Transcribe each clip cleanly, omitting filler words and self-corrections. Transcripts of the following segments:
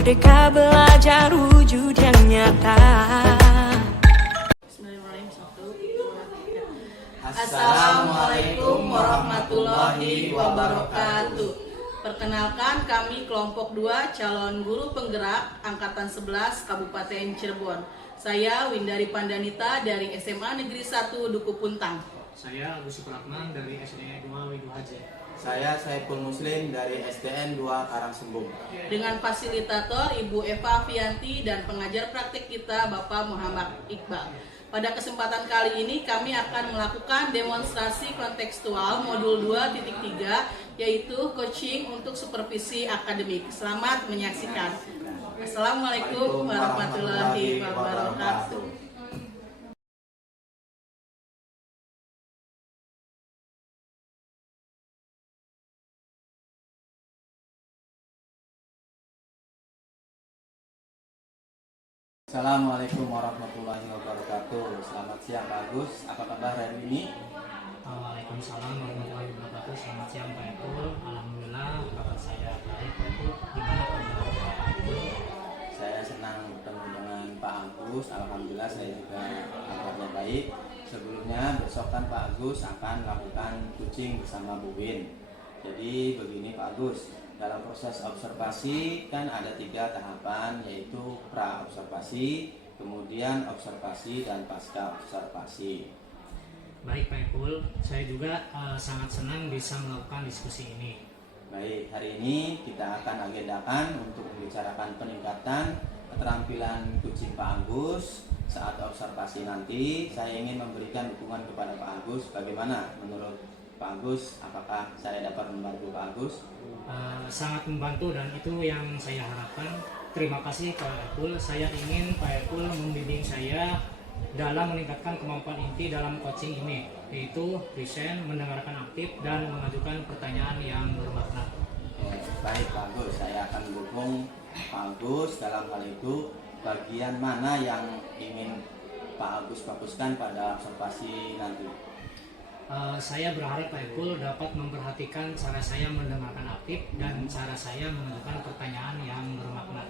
Merdeka belajar wujud yang nyata. Assalamualaikum warahmatullahi wabarakatuh. Perkenalkan, kami kelompok 2 calon guru penggerak Angkatan 11 Kabupaten Cirebon. Saya Windari Pandanita dari SMA Negeri 1 Duku Puntang. Saya Agus Supratman dari SDN 2 Widu Haji. Saya Saiful Muslim dari SDN 2 Karangsembung. Dengan fasilitator Ibu Eva Fianti dan pengajar praktik kita Bapak Muhammad Iqbal. Pada kesempatan kali ini kami akan melakukan demonstrasi kontekstual modul 2.3 yaitu coaching untuk supervisi akademik. Selamat menyaksikan. Assalamualaikum warahmatullahi wabarakatuh. Assalamualaikum warahmatullahi wabarakatuh. Selamat siang Pak Agus, apa kabar hari ini? Waalaikumsalam warahmatullahi wabarakatuh. Selamat siang Pak Epul. Alhamdulillah kabar saya baik Pak Epul. Gimana kabar Pak Epul? Saya senang bertemu dengan Pak Agus. Alhamdulillah saya juga kabarnya baik. Sebelumnya besok kan Pak Agus akan melakukan coaching bersama Bu Win. Jadi begini Pak Agus, dalam proses observasi kan ada 3 tahapan, yaitu pra-observasi, kemudian observasi, dan pasca observasi. Baik Pak Epul, saya juga sangat senang bisa melakukan diskusi ini. Baik, hari ini kita akan agendakan untuk membicarakan peningkatan keterampilan coaching Pak Agus saat observasi nanti. Saya ingin memberikan dukungan kepada Pak Agus. Bagaimana menurut Pak Agus? Apakah saya dapat membantu Pak Agus? Sangat membantu dan itu yang saya harapkan. Terima kasih Pak Epul. Saya ingin Pak Epul membimbing saya dalam meningkatkan kemampuan inti dalam coaching ini, yaitu present, mendengarkan aktif, dan mengajukan pertanyaan yang bermakna. Baik Pak Agus, saya akan mendukung Pak Agus dalam hal itu. Bagian mana yang ingin Pak Agus fokuskan pada observasi nanti? Saya berharap Pak Epul dapat memperhatikan cara saya mendengarkan aktif dan cara saya mengajukan pertanyaan yang bermakna.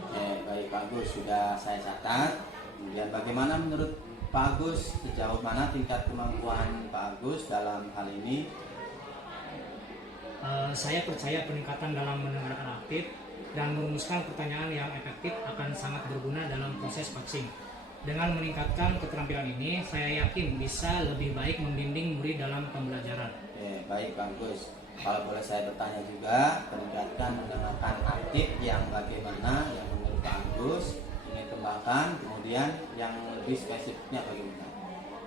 Baik Pak Agus, sudah saya catat. Kemudian bagaimana menurut Pak Agus, sejauh mana tingkat kemampuan Pak Agus dalam hal ini? Saya percaya peningkatan dalam mendengarkan aktif dan merumuskan pertanyaan yang efektif akan sangat berguna dalam proses coaching. Dengan meningkatkan keterampilan ini, saya yakin bisa lebih baik membimbing murid dalam pembelajaran. Baik Pak Agus, kalau boleh saya bertanya juga, peningkatan mendengarkan aktif yang bagaimana yang menurut Pak Agus ingin kembangkan, kemudian yang lebih spesifiknya bagaimana?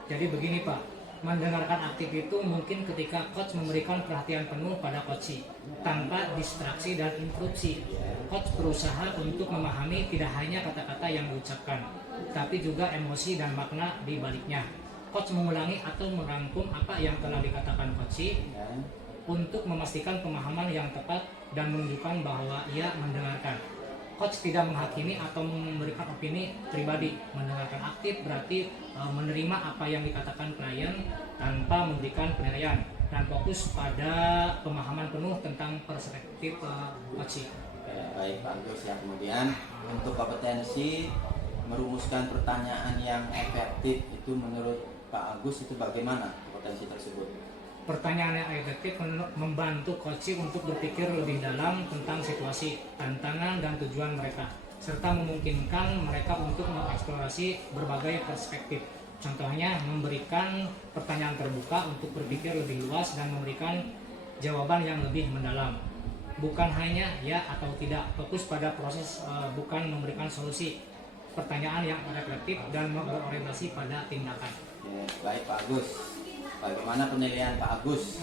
Jadi begini Pak, mendengarkan aktif itu mungkin ketika coach memberikan perhatian penuh pada coachee tanpa distraksi dan interupsi. Coach berusaha untuk memahami tidak hanya kata-kata yang diucapkan, tapi juga emosi dan makna di baliknya. Coach mengulangi atau merangkum apa yang telah dikatakan coachee untuk memastikan pemahaman yang tepat dan menunjukkan bahwa ia mendengarkan. Coach tidak menghakimi atau memberikan opini pribadi. Mendengarkan aktif berarti menerima apa yang dikatakan klien tanpa memberikan penilaian dan fokus pada pemahaman penuh tentang perspektif coachee. Baik Pak Agus, ya. Kemudian untuk kompetensi merumuskan pertanyaan yang efektif itu menurut Pak Agus itu bagaimana kompetensi tersebut? Pertanyaan yang efektif membantu coaching untuk berpikir lebih dalam tentang situasi, tantangan, dan tujuan mereka, serta memungkinkan mereka untuk mengeksplorasi berbagai perspektif. Contohnya, memberikan pertanyaan terbuka untuk berpikir lebih luas dan memberikan jawaban yang lebih mendalam. Bukan hanya ya atau tidak, fokus pada proses, bukan memberikan solusi. Pertanyaan yang reflektif dan berorientasi pada tindakan. Baik Pak Agus, bagaimana penilaian Pak Agus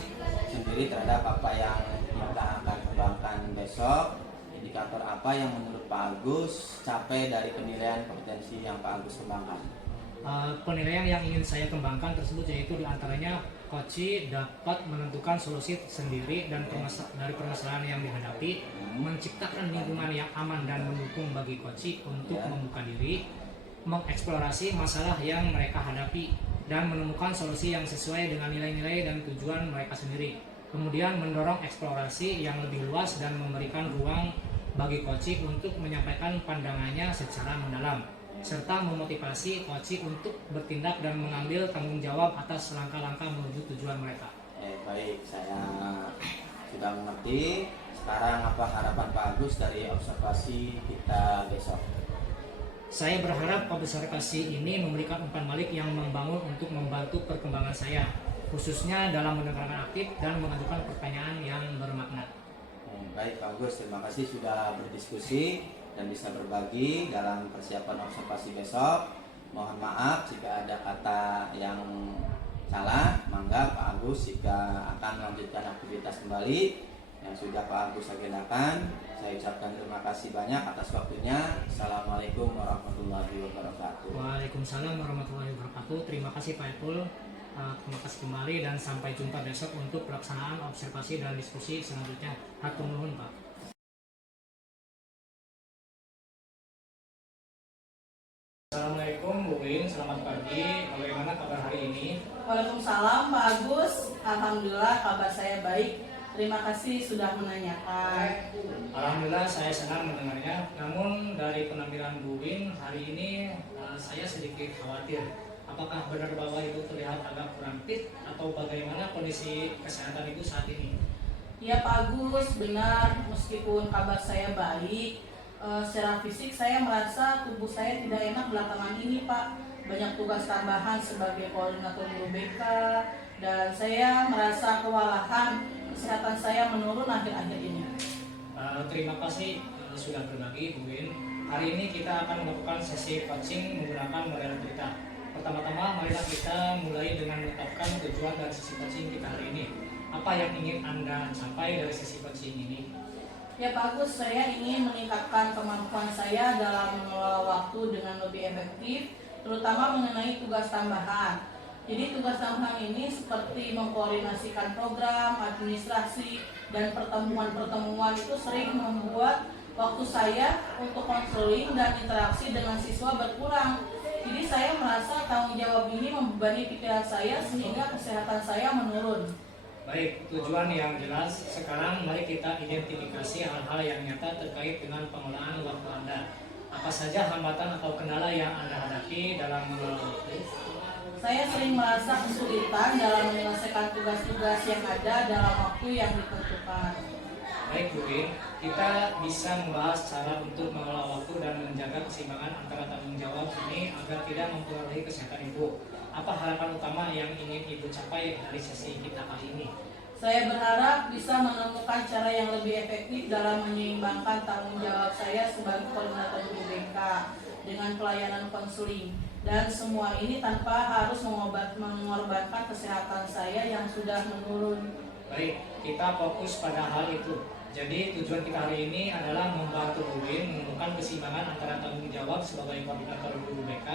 sendiri terhadap apa yang kita akan kembangkan besok? Indikator apa yang menurut Pak Agus capai dari penilaian kompetensi yang Pak Agus kembangkan? Penilaian yang ingin saya kembangkan tersebut yaitu diantaranya coachee dapat menentukan solusi sendiri dan dari permasalahan yang dihadapi, menciptakan lingkungan yang aman dan mendukung bagi coachee untuk membuka diri, mengeksplorasi masalah yang mereka hadapi, dan menemukan solusi yang sesuai dengan nilai-nilai dan tujuan mereka sendiri. Kemudian mendorong eksplorasi yang lebih luas dan memberikan ruang bagi coach untuk menyampaikan pandangannya secara mendalam, serta memotivasi coach untuk bertindak dan mengambil tanggung jawab atas langkah-langkah menuju tujuan mereka. Baik, saya sudah mengerti. Sekarang apa harapan Pak Agus dari observasi kita besok? Saya berharap observasi ini memberikan umpan balik yang membangun untuk membantu perkembangan saya, khususnya dalam mendengarkan aktif dan mengajukan pertanyaan yang bermakna. Baik Pak Agus, terima kasih sudah berdiskusi dan bisa berbagi dalam persiapan observasi besok. Mohon maaf jika ada kata yang salah. Mangga Pak Agus jika akan melanjutkan aktivitas kembali yang sudah Pak Agus agendakan. Saya ucapkan terima kasih banyak atas waktunya. Assalamualaikum warahmatullahi wabarakatuh. Waalaikumsalam warahmatullahi wabarakatuh. Terima kasih Pak Epul. Terima kasih kembali dan sampai jumpa besok untuk pelaksanaan observasi dan diskusi selanjutnya. Hatur nuhun Pak. Assalamualaikum Bu Win, selamat pagi. Bagaimana kabar hari ini? Waalaikumsalam Pak Agus. Alhamdulillah kabar saya baik. Terima kasih sudah menanyakan. Alhamdulillah saya senang mendengarnya. Namun dari penampilan Bu Win hari ini saya sedikit khawatir. Apakah benar bahwa Ibu terlihat agak kurang fit atau bagaimana kondisi kesehatan Ibu saat ini? Ya Pak Agus, benar. Meskipun kabar saya baik, secara fisik saya merasa tubuh saya tidak enak belakangan ini Pak. Banyak tugas tambahan sebagai koordinator guru BK dan saya merasa kewalahan. Kesehatan saya menurun akhir-akhir ini. Terima kasih sudah berbagi Bu Win. Hari ini kita akan melakukan sesi coaching menggunakan model cerita. Pertama-tama marilah kita mulai dengan menetapkan tujuan dari sesi coaching kita hari ini. Apa yang ingin Anda capai dari sesi coaching ini? Ya Pak Agus, saya ingin meningkatkan kemampuan saya dalam mengelola waktu dengan lebih efektif, terutama mengenai tugas tambahan. Jadi tugas tambahan ini seperti mengkoordinasikan program, administrasi, dan pertemuan-pertemuan itu sering membuat waktu saya untuk konseling dan interaksi dengan siswa berkurang. Jadi saya merasa tanggung jawab ini membebani pikiran saya sehingga kesehatan saya menurun. Baik, tujuan yang jelas. Sekarang mari kita identifikasi hal-hal yang nyata terkait dengan pengelolaan waktu Anda. Apa saja hambatan atau kendala yang Anda hadapi dalam mengelola waktu? Saya sering merasa kesulitan dalam menyelesaikan tugas-tugas yang ada dalam waktu yang ditentukan. Baik Bu Win, kita bisa membahas cara untuk mengelola waktu dan menjaga keseimbangan antara tanggung jawab ini agar tidak mempengaruhi kesehatan Ibu. Apa harapan utama yang ingin Ibu capai dari sesi kita kali ini? Saya berharap bisa menemukan cara yang lebih efektif dalam menyeimbangkan tanggung jawab saya sebagai koordinator guru BK dengan pelayanan konseling. Dan semua ini tanpa harus mengorbankan kesehatan saya yang sudah menurun. Baik, kita fokus pada hal itu. Jadi tujuan kita hari ini adalah membantu Bu Win menemukan keseimbangan antara tanggung jawab sebagai koordinator guru BK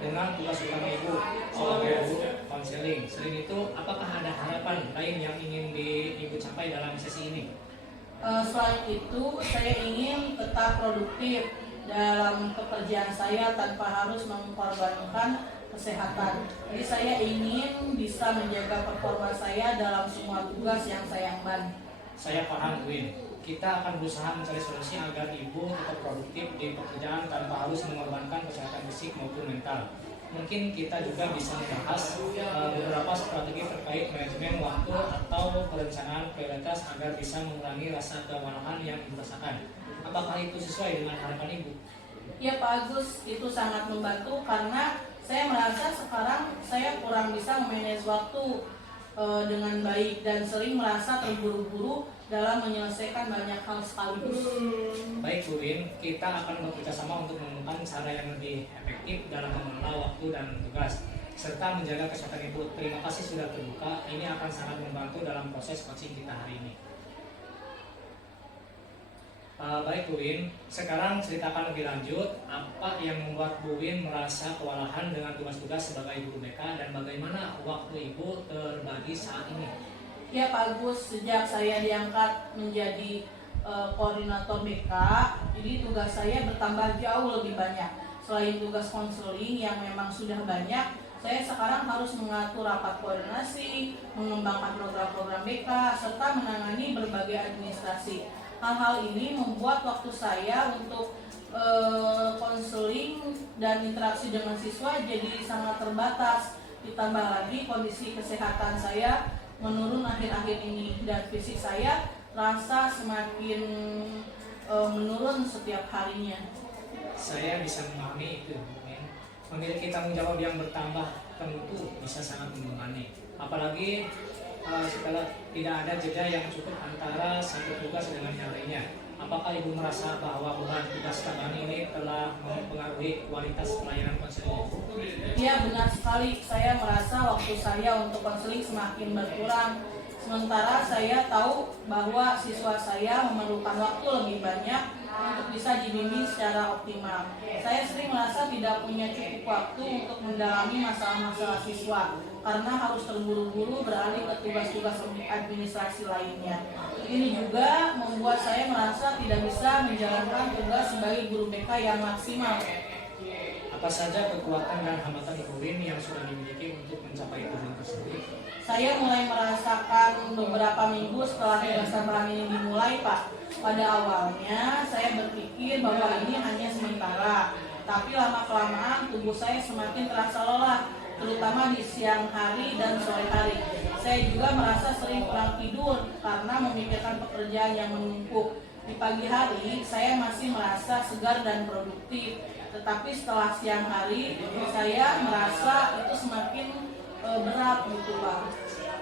dengan tugas utama Ibu sebagai guru konseling. Selain itu, apakah ada harapan lain yang ingin Ibu capai dalam sesi ini? Selain itu, saya ingin tetap produktif dalam pekerjaan saya tanpa harus mengorbankan kesehatan. Jadi saya ingin bisa menjaga performa saya dalam semua tugas yang saya emban. Saya paham Bu Win. Kita akan berusaha mencari solusi agar Ibu tetap produktif di pekerjaan tanpa harus mengorbankan kesehatan fisik maupun mental. Mungkin kita juga bisa membahas beberapa strategi terkait manajemen waktu atau perencanaan prioritas agar bisa mengurangi rasa kewalahan yang Ibu rasakan. Apakah itu sesuai dengan harapan Ibu? Ya Pak Agus, itu sangat membantu karena saya merasa sekarang saya kurang bisa memanage waktu dengan baik dan sering merasa terburu-buru dalam menyelesaikan banyak hal sekaligus. Baik Bu Win, kita akan bekerjasama untuk menemukan cara yang lebih efektif dalam mengelola waktu dan tugas serta menjaga kesehatan Ibu. Terima kasih sudah terbuka. Ini akan sangat membantu dalam proses coaching kita hari ini. Baik Bu Win, sekarang ceritakan lebih lanjut apa yang membuat Bu Win merasa kewalahan dengan tugas-tugas sebagai guru BK dan bagaimana waktu Ibu terbagi saat ini. Ya Pak Agus, sejak saya diangkat menjadi koordinator BK, jadi tugas saya bertambah jauh lebih banyak. Selain tugas konseling yang memang sudah banyak, saya sekarang harus mengatur rapat koordinasi, mengembangkan program-program BK, serta menangani berbagai administrasi. Hal-hal ini membuat waktu saya untuk konseling dan interaksi dengan siswa jadi sangat terbatas. Ditambah lagi kondisi kesehatan saya menurun akhir-akhir ini dan fisik saya rasa semakin menurun setiap harinya. Saya bisa memahami itu. Memiliki tanggung jawab yang bertambah tentu bisa sangat membebani. Apalagi setelah tidak ada jeda yang cukup antara satu tugas dengan yang lainnya. Apakah Ibu merasa bahwa beban tugas tambahan ini telah mempengaruhi kualitas pelayanan konseling? Iya, benar sekali. Saya merasa waktu saya untuk konseling semakin berkurang. Sementara saya tahu bahwa siswa saya memerlukan waktu lebih banyak untuk bisa dibimbing secara optimal. Saya sering merasa tidak punya cukup waktu untuk mendalami masalah-masalah siswa karena harus terburu-buru beralih ke tugas-tugas administrasi lainnya. Ini juga membuat saya merasa tidak bisa menjalankan tugas sebagai guru BK yang maksimal. Apa saja kekuatan dan hambatan Ibu Win yang sudah dimiliki untuk mencapai tujuan tersebut? Saya mulai merasakan beberapa minggu setelah tugas tambahan ini dimulai, Pak. Pada awalnya saya berpikir bahwa ini hanya sementara, tapi lama-kelamaan tubuh saya semakin terasa lelah, terutama di siang hari dan sore hari. Saya juga merasa sering kurang tidur karena memikirkan pekerjaan yang menumpuk. Di pagi hari saya masih merasa segar dan produktif, tetapi setelah siang hari saya merasa itu semakin berat gitu, Pak.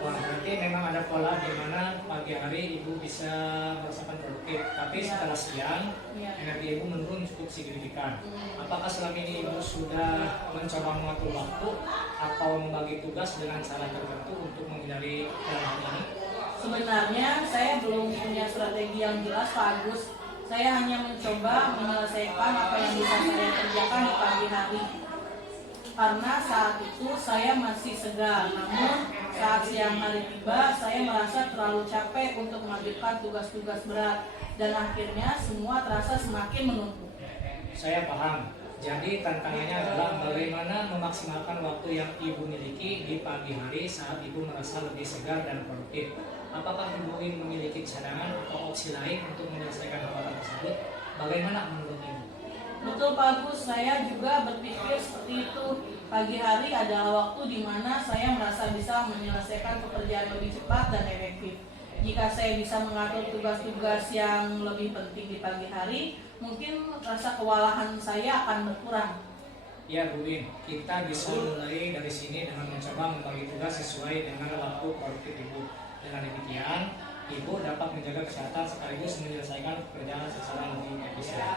Wah, berarti memang ada pola di mana pagi hari Ibu bisa merasakan produktif, tapi setelah siang energi Ibu menurun cukup signifikan. Apakah selama ini Ibu sudah mencoba mengatur waktu atau membagi tugas dengan cara tertentu untuk menghindari hal ini? Sebenarnya saya belum punya strategi yang jelas, Pak Agus. Saya hanya mencoba menyelesaikan apa yang bisa saya kerjakan di pagi hari. Karena saat itu saya masih segar, namun saat siang hari tiba, saya merasa terlalu capek untuk mengajukan tugas-tugas berat dan akhirnya semua terasa semakin menumpuk. Saya paham. Jadi tantangannya adalah bagaimana memaksimalkan waktu yang Ibu miliki di pagi hari saat Ibu merasa lebih segar dan produktif. Apakah Ibu ingin memiliki cadangan atau opsi lain untuk menyelesaikan hambatan tersebut? Bagaimana menurut Ibu? Betul, Pak Agus, saya juga berpikir seperti itu. Pagi hari adalah waktu di mana saya merasa bisa menyelesaikan pekerjaan lebih cepat dan efektif. Jika saya bisa mengatur tugas-tugas yang lebih penting di pagi hari, mungkin rasa kewalahan saya akan berkurang. Ya, Bu Win, kita bisa mulai dari sini dengan mencoba membagi tugas sesuai dengan waktu produktif Ibu. Dengan demikian, Ibu dapat menjaga kesehatan sekaligus menyelesaikan pekerjaan secara lebih efisien.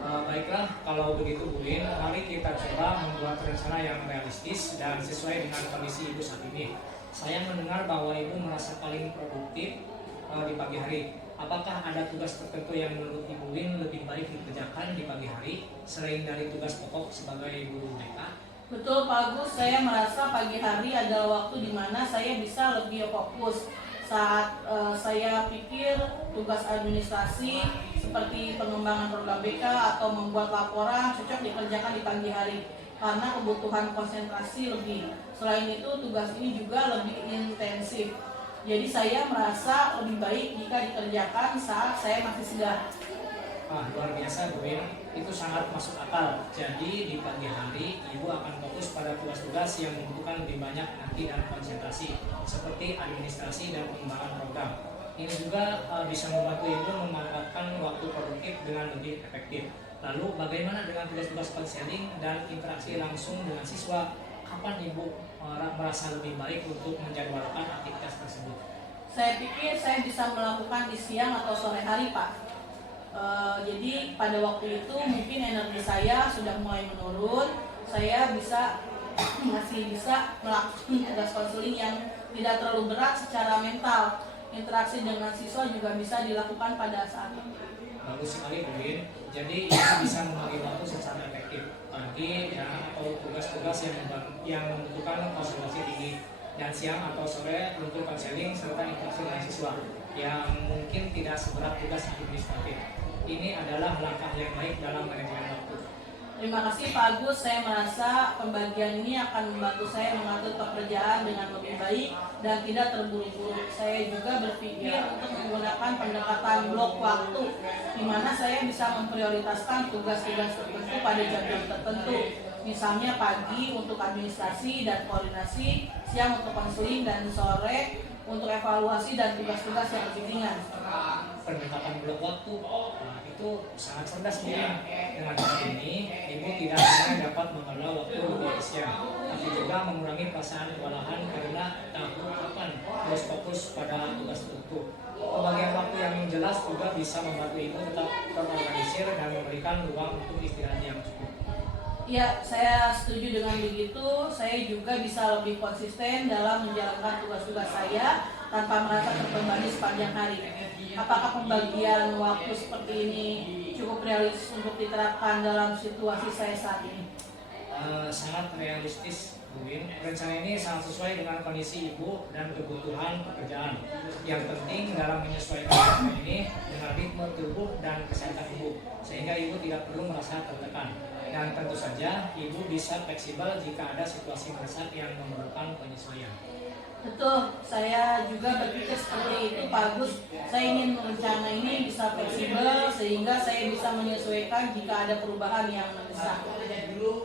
Baiklah, kalau begitu Bu Win, mari kita coba membuat rencana yang realistis dan sesuai dengan kondisi Ibu saat ini. Saya mendengar bahwa Ibu merasa paling produktif di pagi hari. Apakah ada tugas tertentu yang menurut Ibu Win lebih baik dikerjakan di pagi hari selain dari tugas pokok sebagai guru BK? Betul, Pak Agus, saya merasa pagi hari adalah waktu di mana saya bisa lebih fokus. Saat saya pikir tugas administrasi seperti pengembangan program BK atau membuat laporan cocok dikerjakan di pagi hari karena kebutuhan konsentrasi lebih. Selain itu tugas ini juga lebih intensif. Jadi saya merasa lebih baik jika dikerjakan saat saya masih segar. Luar biasa Bu Win, itu sangat masuk akal. Jadi di pagi hari Ibu akan fokus pada tugas-tugas yang membutuhkan lebih banyak energi dan konsentrasi seperti administrasi dan pengembangan program. Ini juga bisa membantu Ibu memanfaatkan waktu produktif dengan lebih efektif. Lalu bagaimana dengan tugas-tugas konseling dan interaksi langsung dengan siswa? Kapan Ibu merasa lebih baik untuk menjadwalkan aktivitas tersebut? Saya pikir saya bisa melakukan di siang atau sore hari, Pak. Jadi pada waktu itu mungkin energi saya sudah mulai menurun. Saya masih bisa melakukan tugas konseling yang tidak terlalu berat secara mental. Interaksi dengan siswa juga bisa dilakukan pada saat itu. Bagus sekali Bu Win. Jadi Ibu bisa membagi waktu secara efektif. Pagi atau tugas-tugas yang membutuhkan konsentrasi tinggi, dan siang atau sore untuk konseling serta interaksi dengan siswa yang mungkin tidak seberat tugas administratif. Ini adalah langkah yang baik dalam manajemen waktu. Terima kasih Pak Agus, saya merasa pembagian ini akan membantu saya mengatur pekerjaan dengan lebih baik dan tidak terburu-buru. Saya juga berpikir untuk menggunakan pendekatan blok waktu, di mana saya bisa memprioritaskan tugas-tugas tertentu pada jam-jam tertentu. Misalnya pagi untuk administrasi dan koordinasi, siang untuk konseling, dan sore untuk evaluasi dan tugas-tugas yang lebih ringan. Pendekatan blok waktu itu sangat cerdas nih. Dengan cara ini ibu tidak hanya dapat mengelola waktu lebih efisien, tapi juga mengurangi perasaan kewalahan karena tahu kapan harus fokus pada tugas tertentu. Pembagian waktu yang jelas juga bisa membantu ibu tetap terorganisir dan memberikan ruang untuk istirahat yang cukup. Ya, saya setuju dengan begitu. Saya juga bisa lebih konsisten dalam menjalankan tugas-tugas saya tanpa merasa terbebani sepanjang hari. Apakah pembagian waktu seperti ini cukup realistis untuk diterapkan dalam situasi saya saat ini? Sangat realistis, Bu Win. Rencana ini sangat sesuai dengan kondisi ibu dan kebutuhan pekerjaan. Yang penting dalam menyesuaikan rencana ini dengan ritme tubuh dan kesehatan ibu, sehingga ibu tidak perlu merasa tertekan. Dan tentu saja ibu bisa fleksibel jika ada situasi mendesak yang memerlukan penyesuaian. Betul, saya juga berpikir seperti itu Pak Agus. Saya ingin rencana ini bisa fleksibel sehingga saya bisa menyesuaikan jika ada perubahan yang mendesak.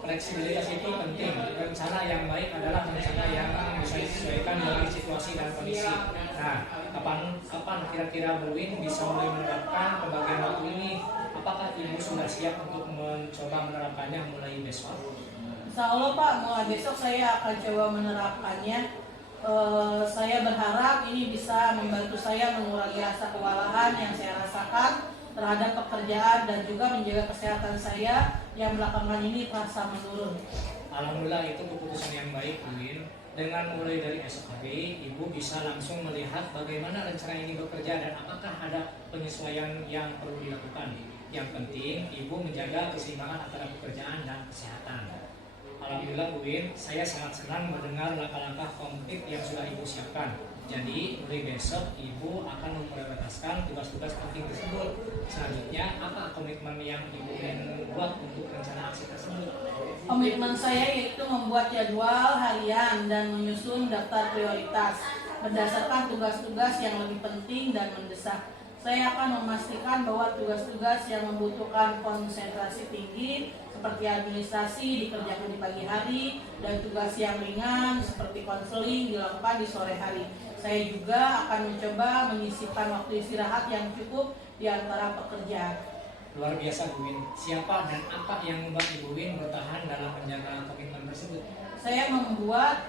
Fleksibilitas itu penting. Rencana yang baik adalah rencana yang bisa disesuaikan dengan situasi dan kondisi. Nah, kapan kira-kira Bu Win bisa mulai menerapkan pembagian waktu ini? Apakah ibu sudah siap untuk mencoba menerapkannya mulai besok? Insya Allah Pak, mulai besok saya akan coba menerapkannya. Saya berharap ini bisa membantu saya mengurangi rasa kewalahan yang saya rasakan terhadap pekerjaan dan juga menjaga kesehatan saya yang belakangan ini terasa menurun. Alhamdulillah, itu keputusan yang baik, Bu Win. Dengan mulai dari esok hari, ibu bisa langsung melihat bagaimana rencana ini bekerja dan apakah ada penyesuaian yang perlu dilakukan. Yang penting, ibu menjaga keseimbangan antara pekerjaan dan kesehatan. Alhamdulillah Bu Win, saya sangat senang mendengar langkah-langkah konkret yang sudah ibu siapkan. Jadi mulai besok ibu akan memprioritaskan tugas-tugas penting tersebut. Selanjutnya, apa komitmen yang ibu ingin buat untuk rencana aksi tersebut? Komitmen saya yaitu membuat jadwal harian dan menyusun daftar prioritas berdasarkan tugas-tugas yang lebih penting dan mendesak. Saya akan memastikan bahwa tugas-tugas yang membutuhkan konsentrasi tinggi seperti administrasi dikerjakan di pagi hari dan tugas yang ringan seperti konseling dilakukan di sore hari. Saya juga akan mencoba menyisipkan waktu istirahat yang cukup di antara pekerjaan. Luar biasa Bu Win. Siapa dan apa yang membuat Ibu Win bertahan dalam menjaga komitmen tersebut? Yang membuat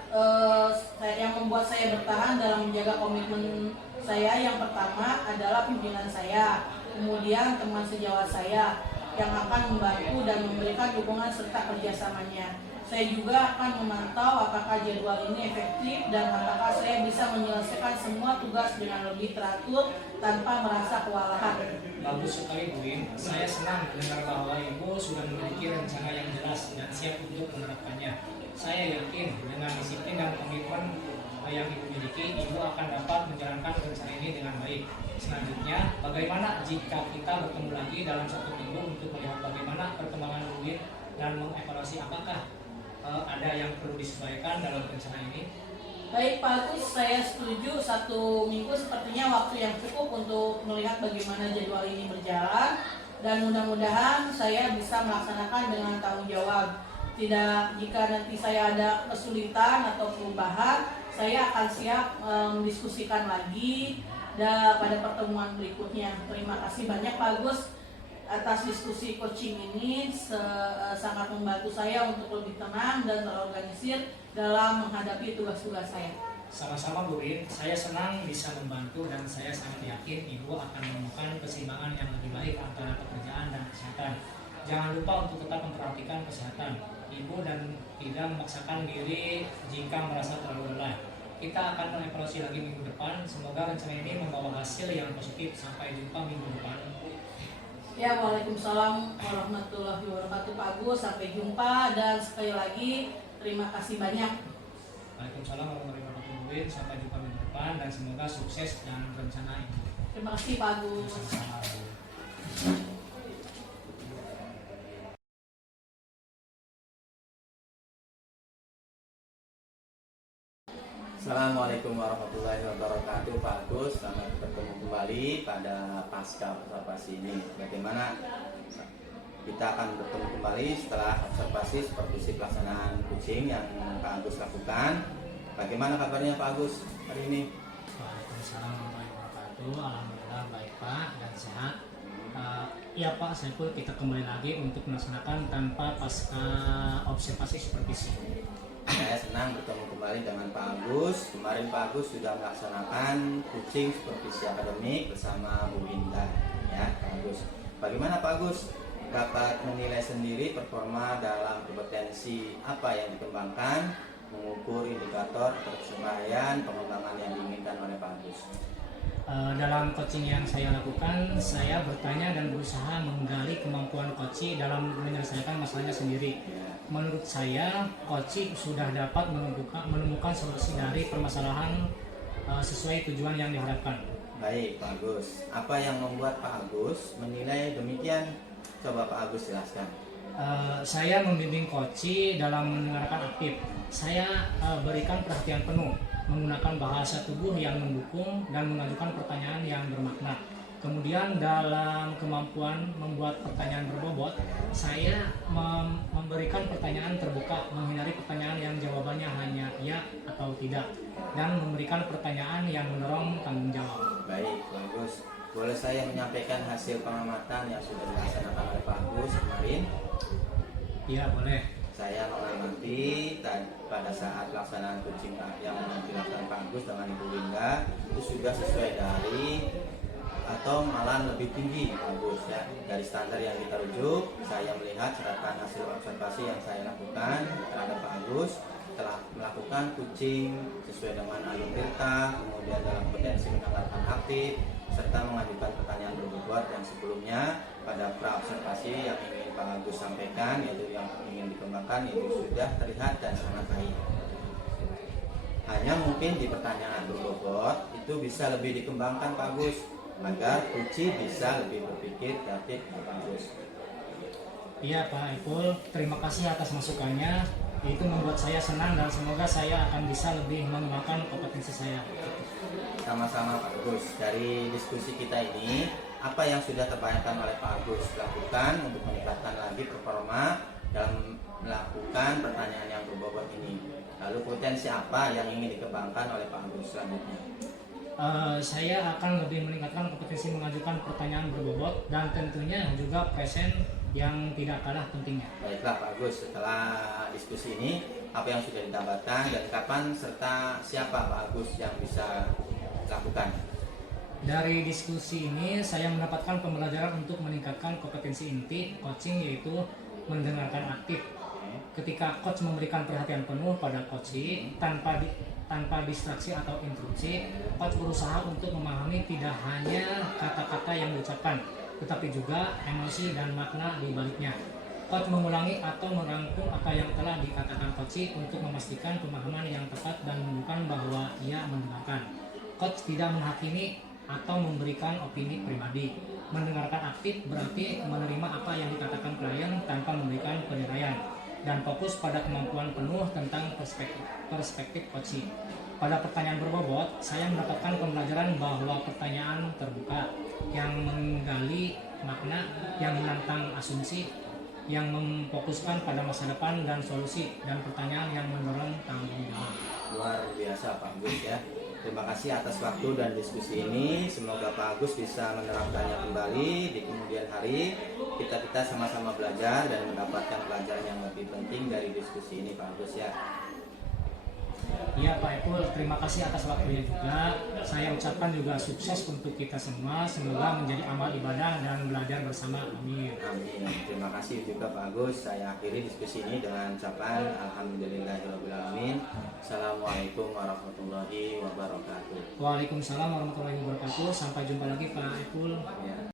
saya bertahan dalam menjaga komitmen saya yang pertama adalah pimpinan saya, kemudian teman sejawat saya yang akan membantu dan memberikan dukungan serta kerjasamanya. Saya juga akan memantau apakah jadwal ini efektif dan apakah saya bisa menyelesaikan semua tugas dengan lebih teratur tanpa merasa kewalahan. Bagus sekali Bu Win. Saya senang mendengar bahwa Ibu sudah memiliki rencana yang jelas dan siap untuk menerapkannya. Saya yakin dengan disiplin dan komitmen yang Ibu miliki, Ibu akan dapat menjalankan rencana ini dengan baik. Selanjutnya, bagaimana jika kita bertemu lagi dalam 1 minggu untuk melihat bagaimana perkembangan Bu Win dan mengevaluasi apakah ada yang perlu disesuaikan dalam rencana ini? Baik Pak Agus, saya setuju 1 minggu sepertinya waktu yang cukup untuk melihat bagaimana jadwal ini berjalan dan mudah-mudahan saya bisa melaksanakan dengan tanggung jawab. Tidak, jika nanti saya ada kesulitan atau perubahan, saya akan siap mendiskusikan lagi pada pertemuan berikutnya. Terima kasih banyak Pak Agus atas diskusi coaching ini, sangat membantu saya untuk lebih tenang dan terorganisir dalam menghadapi tugas-tugas saya. Sama-sama Bu Win, saya senang bisa membantu dan saya sangat yakin Ibu akan menemukan keseimbangan yang lebih baik antara pekerjaan dan kesehatan. Jangan lupa untuk tetap memperhatikan kesehatan Ibu dan tidak memaksakan diri jika merasa terlalu lelah. Kita akan mengevaluasi lagi minggu depan. Semoga rencana ini membawa hasil yang positif. Sampai jumpa minggu depan. Ya, Waalaikumsalam warahmatullahi wabarakatuh Pak Agus. Sampai jumpa dan sekali lagi terima kasih banyak. Waalaikumsalam warahmatullahi wabarakatuh Bu Win. Sampai jumpa minggu depan dan semoga sukses dan rencana Ibu. Terima kasih Pak Agus. Sama-sama. Assalamualaikum warahmatullahi wabarakatuh Pak Agus. Selamat bertemu kembali pada pasca observasi ini. Bagaimana kita akan bertemu kembali setelah observasi supervisi pelaksanaan kucing yang Pak Agus lakukan. Bagaimana kabarnya Pak Agus hari ini? Waalaikumsalam warahmatullahi wabarakatuh. Alhamdulillah baik Pak dan sehat. Iya Pak Saiful, kita kembali lagi untuk melaksanakan tanpa pasca observasi supervisi. Saya senang bertemu kembali dengan Pak Agus. Kemarin Pak Agus sudah melaksanakan kucing supervisi akademik bersama Bu Winda, ya Pak Agus. Bagaimana Pak Agus dapat menilai sendiri performa dalam kompetensi apa yang dikembangkan, mengukur indikator keseharian pengembangan yang diinginkan oleh Pak Agus? Dalam coaching yang saya lakukan, saya bertanya dan berusaha menggali kemampuan coach dalam menyelesaikan masalahnya sendiri. Menurut saya, coach sudah dapat menemukan solusi dari permasalahan sesuai tujuan yang diharapkan. Baik Pak Agus, apa yang membuat Pak Agus menilai demikian? Coba Pak Agus jelaskan. Saya membimbing coach dalam mendengarkan aktif. Saya berikan perhatian penuh, menggunakan bahasa tubuh yang mendukung dan mengajukan pertanyaan yang bermakna. Kemudian dalam kemampuan membuat pertanyaan berbobot, saya memberikan pertanyaan terbuka, menghindari pertanyaan yang jawabannya hanya ya atau tidak, dan memberikan pertanyaan yang mendorong tanggung jawab. Baik, bagus. Boleh saya menyampaikan hasil pengamatan yang sudah dilaksanakan oleh Pak Agus kemarin? Iya, boleh. Saya mengamati pada saat pelaksanaan kucing yang dilakukan Pak Agus dengan Ibu Winda itu sudah sesuai dari atau malah lebih tinggi Pak Agus, ya. Dari standar yang kita rujuk, saya melihat catatan hasil observasi yang saya lakukan terhadap Pak Agus telah melakukan kucing sesuai dengan alur perintah, kemudian dalam potensi mendengarkan aktif, serta mengajukan pertanyaan berbobot yang sebelumnya pada pra observasi yang ingin Pak Agus sampaikan, yaitu yang ingin dikembangkan, itu sudah terlihat dan sangat baik. Hanya mungkin di pertanyaan berbobot itu bisa lebih dikembangkan Pak Agus, agar kucing bisa lebih berpikir kreatif dan bagus. Iya Pak Ipul, terima kasih atas masukannya. Itu membuat saya senang dan semoga saya akan bisa lebih mengembangkan kompetensi saya. Sama-sama Pak Agus. Dari diskusi kita ini, apa yang sudah terbayangkan oleh Pak Agus lakukan untuk meningkatkan lagi performa dalam melakukan pertanyaan yang berbobot ini? Lalu potensi apa yang ingin dikembangkan oleh Pak Agus selanjutnya? Saya akan lebih meningkatkan kompetensi mengajukan pertanyaan berbobot dan tentunya juga present yang tidak kalah pentingnya. Baiklah Pak Agus, setelah diskusi ini apa yang sudah didapatkan dan kapan serta siapa Pak Agus yang bisa lakukan? Dari diskusi ini saya mendapatkan pembelajaran untuk meningkatkan kompetensi inti coaching, yaitu mendengarkan aktif. Ketika coach memberikan perhatian penuh pada coach tanpa distraksi atau interupsi, coach berusaha untuk memahami tidak hanya kata-kata yang diucapkan, tetapi juga emosi dan makna di baliknya. Coach mengulangi atau merangkum apa yang telah dikatakan coach untuk memastikan pemahaman yang tepat dan menunjukkan bahwa ia mendengarkan. Coach tidak menghakimi atau memberikan opini pribadi. Mendengarkan aktif berarti menerima apa yang dikatakan klien tanpa memberikan penilaian dan fokus pada kemampuan penuh tentang perspektif coach. Pada pertanyaan berbobot, saya mendapatkan pembelajaran bahwa pertanyaan terbuka yang menggali makna, yang menantang asumsi, yang memfokuskan pada masa depan dan solusi, dan pertanyaan yang mendorong tanggung jawab. Luar biasa Pak Agus, ya. Terima kasih atas waktu dan diskusi ini. Semoga Pak Agus bisa menerapkannya kembali di kemudian hari. Kita sama-sama belajar dan mendapatkan pelajaran yang lebih penting dari diskusi ini Pak Agus, ya. Iya Pak Ipul, terima kasih atas waktunya juga. Saya ucapkan juga sukses untuk kita semua. Semoga menjadi amal ibadah dan belajar bersama. Amin. Amin. Terima kasih juga Pak Agus. Saya akhiri diskusi ini dengan ucapan alhamdulillahirobbilalamin. Assalamualaikum warahmatullahi wabarakatuh. Waalaikumsalam warahmatullahi wabarakatuh. Sampai jumpa lagi Pak Ipul. Ya.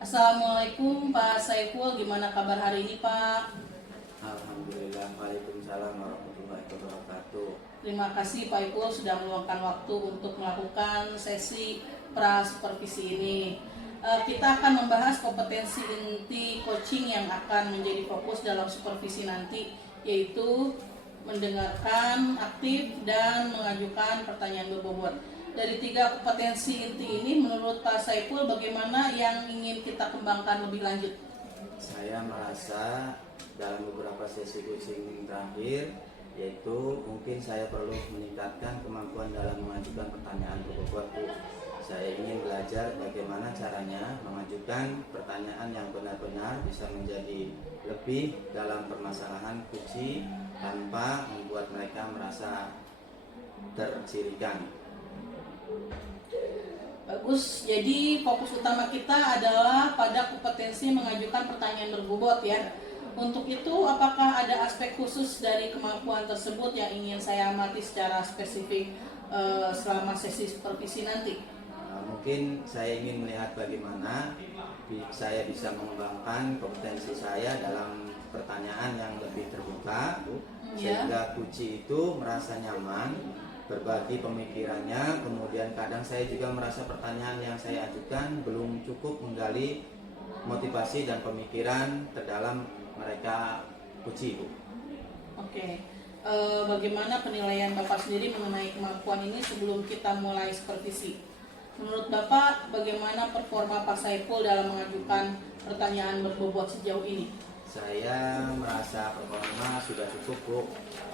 Assalamualaikum Pak Saiful, gimana kabar hari ini Pak? Alhamdulillah, waalaikumsalam warahmatullahi wabarakatuh. Terima kasih Pak Saiful sudah meluangkan waktu untuk melakukan sesi pra-supervisi ini. Kita akan membahas kompetensi inti coaching yang akan menjadi fokus dalam supervisi nanti, yaitu mendengarkan aktif dan mengajukan pertanyaan berbobot. Dari 3 kompetensi inti ini, menurut Pak Saiful bagaimana yang ingin kita kembangkan lebih lanjut? Saya merasa dalam beberapa sesi coaching terakhir, yaitu mungkin saya perlu meningkatkan kemampuan dalam mengajukan pertanyaan berbobot, Bu. Saya ingin belajar bagaimana caranya mengajukan pertanyaan yang benar-benar bisa menjadi lebih dalam permasalahan kunci tanpa membuat mereka merasa tercirikan. Bagus, jadi fokus utama kita adalah pada kompetensi mengajukan pertanyaan berbobot ya. Untuk itu, apakah ada aspek khusus dari kemampuan tersebut yang ingin saya amati secara spesifik selama sesi supervisi nanti? Mungkin saya ingin melihat bagaimana saya bisa mengembangkan kompetensi saya dalam pertanyaan yang lebih terbuka, sehingga kunci itu merasa nyaman berbagi pemikirannya. Kemudian kadang saya juga merasa pertanyaan yang saya ajukan belum cukup menggali motivasi dan pemikiran terdalam mereka kunci, Bu. Oke. Bagaimana penilaian Bapak sendiri mengenai kemampuan ini sebelum kita mulai supervisi? Menurut Bapak, bagaimana performa Pak Saiful dalam mengajukan pertanyaan berbobot sejauh ini? Saya merasa performa sudah cukup, Bu.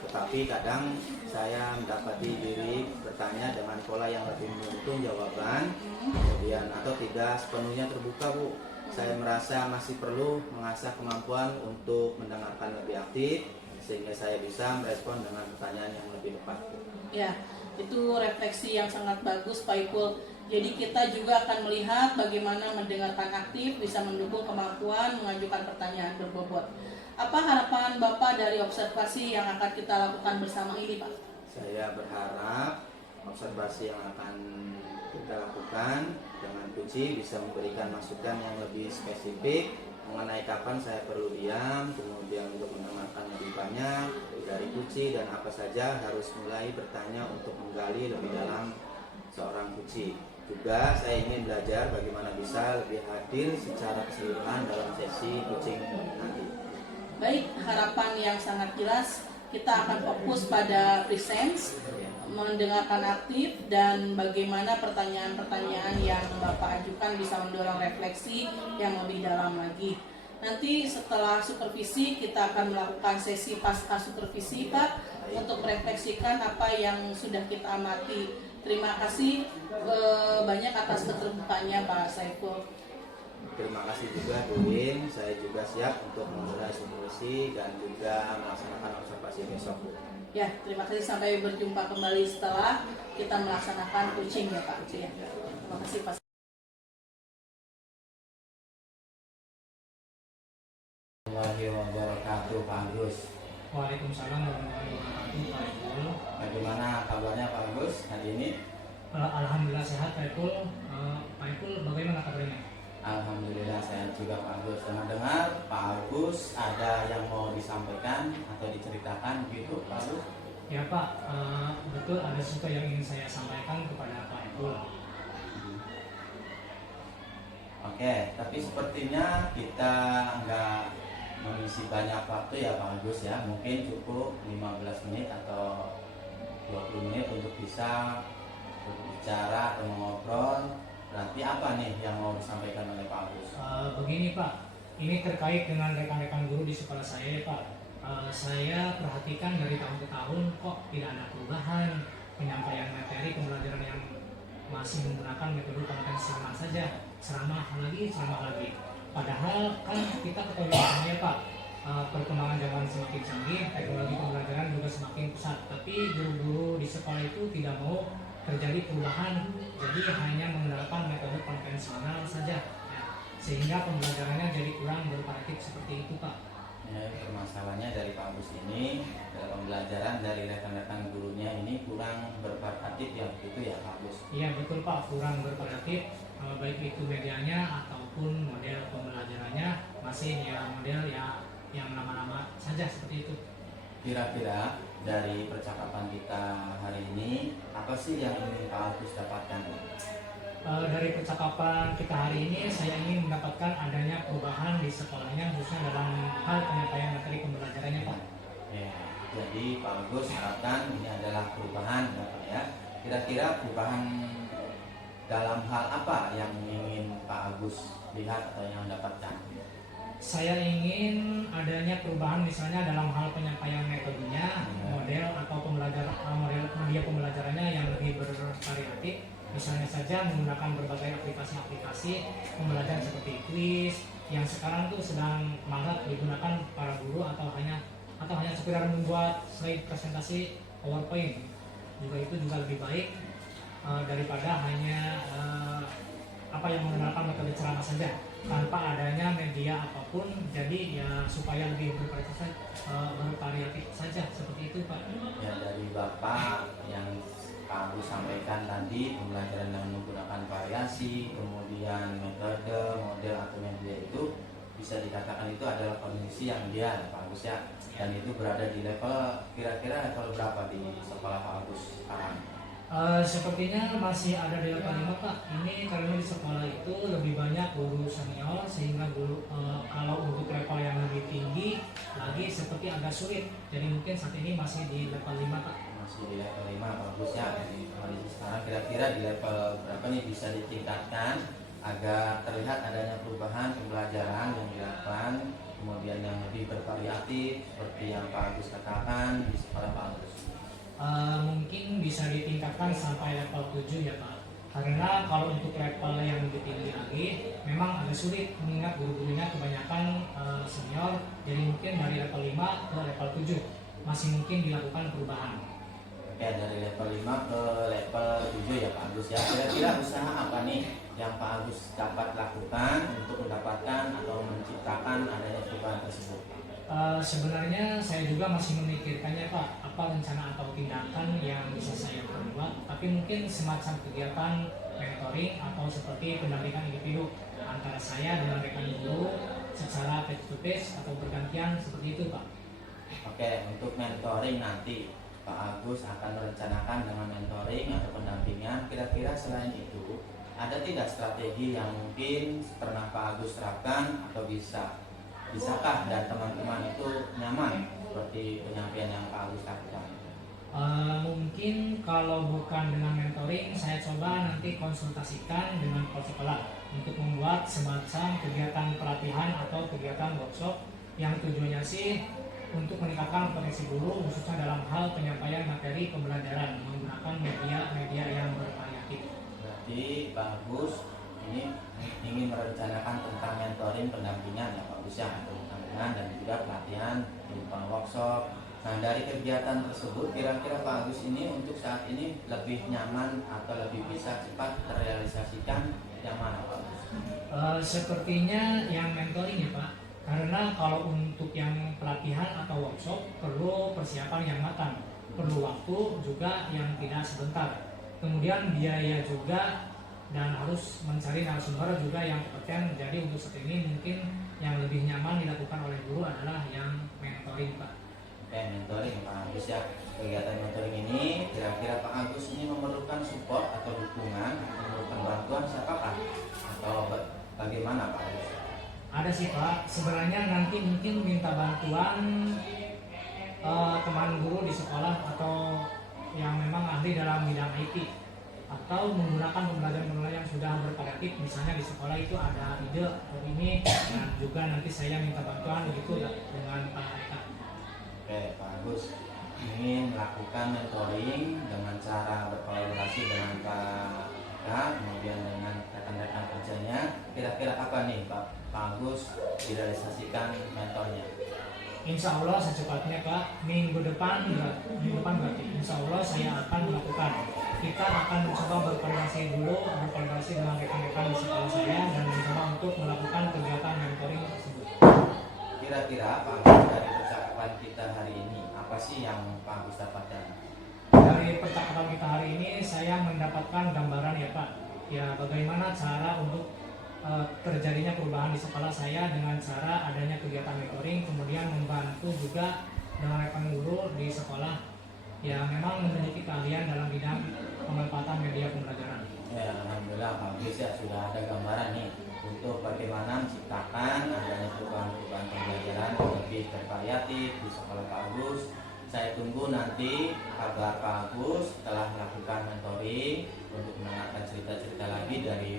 Tetapi kadang saya mendapati diri bertanya dengan pola yang lebih menuntun jawaban, kemudian atau tidak sepenuhnya terbuka, Bu. Saya merasa masih perlu mengasah kemampuan untuk mendengarkan lebih aktif, sehingga saya bisa merespon dengan pertanyaan yang lebih tepat, Bu. Ya, itu refleksi yang sangat bagus Pak Saiful. Jadi kita juga akan melihat bagaimana mendengarkan aktif bisa mendukung kemampuan mengajukan pertanyaan berbobot. Apa harapan Bapak dari observasi yang akan kita lakukan bersama ini, Pak? Saya berharap observasi yang akan kita lakukan dengan kunci bisa memberikan masukan yang lebih spesifik mengenai kapan saya perlu diam, kemudian untuk mendengarkan lebih banyak dari kunci, dan apa saja harus mulai bertanya untuk menggali lebih dalam seorang kunci. Juga saya ingin belajar bagaimana bisa lebih hadir secara keseluruhan dalam sesi coaching nanti. Baik, harapan yang sangat jelas. Kita akan fokus pada presence, mendengarkan aktif, dan bagaimana pertanyaan-pertanyaan yang Bapak ajukan bisa mendorong refleksi yang lebih dalam lagi. Nanti setelah supervisi kita akan melakukan sesi pasca supervisi, Pak, untuk merefleksikan apa yang sudah kita amati. Terima kasih banyak atas keterbukaannya Pak Saiful. Terima kasih juga Bu Win, saya juga siap untuk memulai supervisi dan juga melaksanakan observasi besok, Bu. Ya, terima kasih, sampai berjumpa kembali setelah kita melaksanakan coaching ya Pak. Ya. Terima kasih Pak. Warahmatullahi wabarakatuh, Pak Agus. Waalaikumsalam warahmatullahi wabarakatuh, Pak Saiful. Bagaimana kabarnya Pak Agus hari ini? Alhamdulillah sehat, Pak Saiful. Pak Saiful, bagaimana kabarnya? Alhamdulillah saya juga, Pak Agus. Dengar Pak Agus ada yang mau disampaikan atau diceritakan begitu, Pak Agus? Ya Pak, betul ada sesuatu yang ingin saya sampaikan kepada Pak Saiful. Oke, tapi sepertinya kita nggak mengisi banyak waktu ya Pak Agus ya. Mungkin cukup 15 menit atau 20 menit untuk bisa berbicara atau mengobrol. Berarti apa nih yang mau disampaikan oleh Pak Agus? Begini Pak, ini terkait dengan rekan-rekan guru di sekolah saya Pak. Saya perhatikan dari tahun ke tahun kok tidak ada perubahan penyampaian materi pembelajaran yang masih menggunakan metode kompetensi sama saja, ceramah lagi. Padahal kan kita ketahui ya Pak, perkembangan zaman semakin canggih, teknologi pembelajaran juga semakin pesat. Tapi guru-guru di sekolah itu tidak mau terjadi perubahan, jadi hanya mengandalkan metode konvensional saja, ya. Sehingga pembelajarannya jadi kurang berpraktik seperti itu Pak. Ya, permasalahannya dari Pak Agus ini dalam pembelajaran dari rekan-rekan gurunya ini kurang berpraktik ya, begitu ya Pak Agus? Iya betul Pak, kurang berpraktik, baik itu medianya atau ataupun model pembelajarannya masih ya model ya yang lama-lama saja seperti itu. Kira-kira dari percakapan kita hari ini, apa sih yang ingin Pak Agus dapatkan? Dari percakapan kita hari ini, saya ingin mendapatkan adanya perubahan di sekolahnya, khususnya dalam hal penyampaian materi pembelajarannya, Pak. Ya, jadi Pak Agus harapkan ini adalah perubahan ya Pak ya. Kira-kira perubahan dalam hal apa yang ingin Pak Agus lihat atau yang dapatkan? Saya ingin adanya perubahan misalnya dalam hal penyampaian metodenya, model atau model media pembelajarannya yang lebih bervariatif. Misalnya saja menggunakan berbagai aplikasi-aplikasi pembelajaran seperti quiz yang sekarang tuh sedang marak digunakan para guru atau hanya sekedar membuat slide presentasi PowerPoint. Itu juga lebih baik daripada hanya apa yang menggunakan metode ceramah saja tanpa adanya media apapun. Jadi ya supaya lebih bervariatif saja seperti itu, Pak. Ya, dari Bapak yang Pak Agus sampaikan tadi, pembelajaran dengan menggunakan variasi, kemudian metode, model atau media itu bisa dikatakan itu adalah kondisi yang ideal Pak Agus ya. Dan itu berada di level, kira-kira level berapa di sekolah Pak Agus sekarang? Sepertinya masih ada di level 5, Pak. Ini karena di sekolah itu lebih banyak guru senior sehingga guru kalau untuk level yang lebih tinggi lagi seperti agak sulit. Jadi mungkin saat ini masih di level 5, Pak. Masih di level 5 bagus ya. Jadi kondisi sekarang kira-kira di level berapa nih bisa ditingkatkan agar terlihat adanya perubahan pembelajaran yang dilakukan, kemudian yang lebih bervariatif seperti yang Pak Agus katakan di sekolah Pak Agus. Mungkin bisa ditingkatkan sampai level 7 ya, Pak. Karena kalau untuk level yang lebih tinggi lagi memang agak sulit mengingat guru-gurunya kebanyakan senior. Jadi mungkin dari level 5 ke level 7 masih mungkin dilakukan perubahan. Oke, dari level 5 ke level 7 ya Pak Agus ya. Kira-kira usaha apa nih yang Pak Agus dapat lakukan untuk mendapatkan atau menciptakan adanya perubahan tersebut? Sebenarnya saya juga masih memikirkannya, Pak, apa rencana atau tindakan yang bisa saya perbuat. Tapi mungkin semacam kegiatan mentoring atau seperti pendampingan individu antara saya dengan rekan guru secara face to face atau bergantian seperti itu, Pak. Oke, untuk mentoring nanti Pak Agus akan merencanakan dengan mentoring atau pendampingan. Kira-kira selain itu ada tidak strategi yang mungkin pernah Pak Agus terapkan atau bisakah dan teman-teman itu nyaman seperti penyampaian yang Pak Agus lakukan? Mungkin kalau bukan dengan mentoring, saya coba nanti konsultasikan dengan kepala sekolah untuk membuat semacam kegiatan pelatihan atau kegiatan workshop yang tujuannya sih untuk meningkatkan potensi guru khususnya dalam hal penyampaian materi pembelajaran menggunakan media yang bervariatif. Berarti Pak Agus ini ingin merencanakan tentang mentoring pendampingan ya Pak Agus ya, pendampingan dan juga pelatihan berupa workshop. Nah, dari kegiatan tersebut kira-kira Pak Agus ini untuk saat ini lebih nyaman atau lebih bisa cepat terrealisasikan yang mana Pak Agus? Sepertinya yang mentoring ya, Pak. Karena kalau untuk yang pelatihan atau workshop perlu persiapan yang matang, perlu waktu juga yang tidak sebentar. Kemudian biaya juga dan harus mencari narasumber juga yang kompeten. Jadi untuk saat ini mungkin yang lebih nyaman dilakukan oleh guru adalah yang mentoring, Pak. Oke, mentoring Pak Agus ya. Kegiatan mentoring ini kira-kira Pak Agus ini memerlukan support atau dukungan, memerlukan bantuan siapakah atau bagaimana Pak Agus? Ada sih, Pak. Sebenarnya nanti mungkin minta bantuan teman guru di sekolah atau yang memang ahli dalam bidang IT atau menggunakan pembelajaran yang sudah bervariatif. Misalnya di sekolah itu ada ide atau ini, dan juga nanti saya minta bantuan gitu ya dengan Pak Eka. Oke, Pak Agus ingin melakukan mentoring dengan cara berkolaborasi dengan Pak Eka, kemudian dengan rekan-rekan kerjanya. Kira-kira apa nih Pak Agus direalisasikan mentornya? Insya Allah secepatnya, Pak. Minggu depan berarti Insya Allah saya akan melakukan. Kita akan mencoba berkoordinasi dengan rekan-rekan di sekolah saya dan mencoba untuk melakukan kegiatan mentoring tersebut. Kira-kira Pak Agus dari percakapan kita hari ini apa sih yang Pak Agus dapatkan? Dari percakapan kita hari ini saya mendapatkan gambaran ya, Pak. Ya, bagaimana cara untuk terjadinya perubahan di sekolah saya dengan cara adanya kegiatan mentoring, kemudian membantu juga dengan rekan guru di sekolah yang memang memiliki keahlian dalam bidang pemanfaatan media pembelajaran. Ya, alhamdulillah bagus ya, sudah ada gambaran nih untuk bagaimana menciptakan adanya perubahan-perubahan pembelajaran yang lebih bervariatif di sekolah Pak Agus. Saya tunggu nanti kabar Pak Agus setelah melakukan mentoring untuk mendengarkan cerita-cerita lagi dari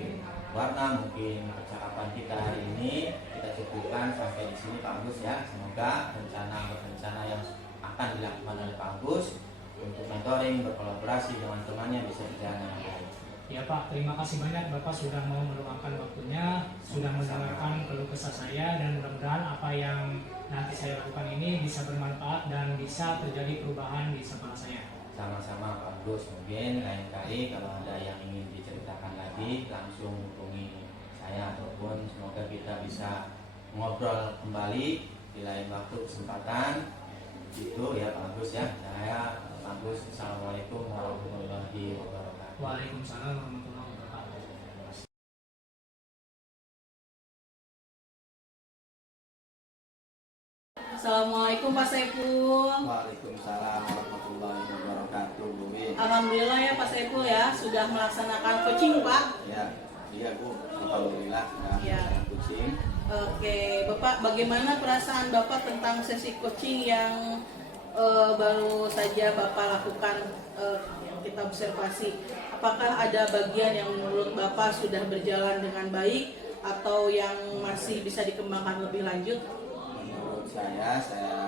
Warna. Mungkin percakapan kita hari ini kita cukupkan sampai di sini Pak Agus ya. Semoga rencana yang akan dilakukan oleh Pak Agus untuk mentoring berkolaborasi dengan temannya bisa berjalan dengan baik. Ya Pak, terima kasih banyak Bapak sudah mau meluangkan waktunya, sudah mendengarkan keluh kesah saya, dan mudah-mudahan apa yang nanti saya lakukan ini bisa bermanfaat dan bisa terjadi perubahan di sekolah saya. Sama-sama Pak Agus, mungkin lain kali kalau ada yang ingin diceritakan lagi langsung hubungi saya, ataupun semoga kita bisa ngobrol kembali di lain waktu kesempatan. Itu ya Pak Agus ya. Saya Pak Agus, Assalamualaikum warahmatullahi wabarakatuh. Waalaikumsalam warahmatullahi wabarakatuh. Assalamualaikum Pak Saiful. Waalaikumsalam warahmatullahi wabarakatuh, Bu Win. Alhamdulillah ya Pak Saiful ya, sudah melaksanakan coaching Pak. Ya, iya Bu. Alhamdulillah sudah Ya. melaksanakan coaching. Oke, Bapak, bagaimana perasaan Bapak tentang sesi coaching yang baru saja Bapak lakukan, yang kita observasi? Apakah ada bagian yang menurut Bapak sudah berjalan dengan baik atau yang masih bisa dikembangkan lebih lanjut? Menurut saya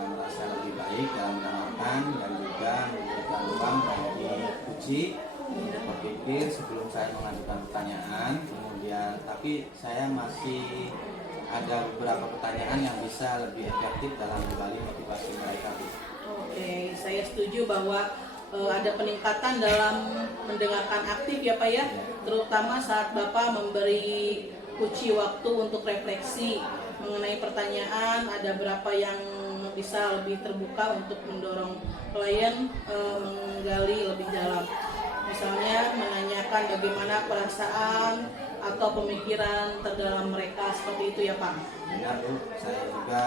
merasa lebih baik dalam menerapkan dan juga memberikan ruang bagi uji untuk berpikir sebelum saya mengajukan pertanyaan. Kemudian, tapi saya masih ada beberapa pertanyaan yang bisa lebih efektif dalam menggali motivasi mereka. Oke, saya setuju bahwa ada peningkatan dalam mendengarkan aktif ya Pak ya, terutama saat Bapak memberi kunci waktu untuk refleksi mengenai pertanyaan, ada berapa yang bisa lebih terbuka untuk mendorong klien menggali lebih dalam. Misalnya menanyakan bagaimana perasaan atau pemikiran terdalam mereka, seperti itu ya Pak. Benar Bu, saya juga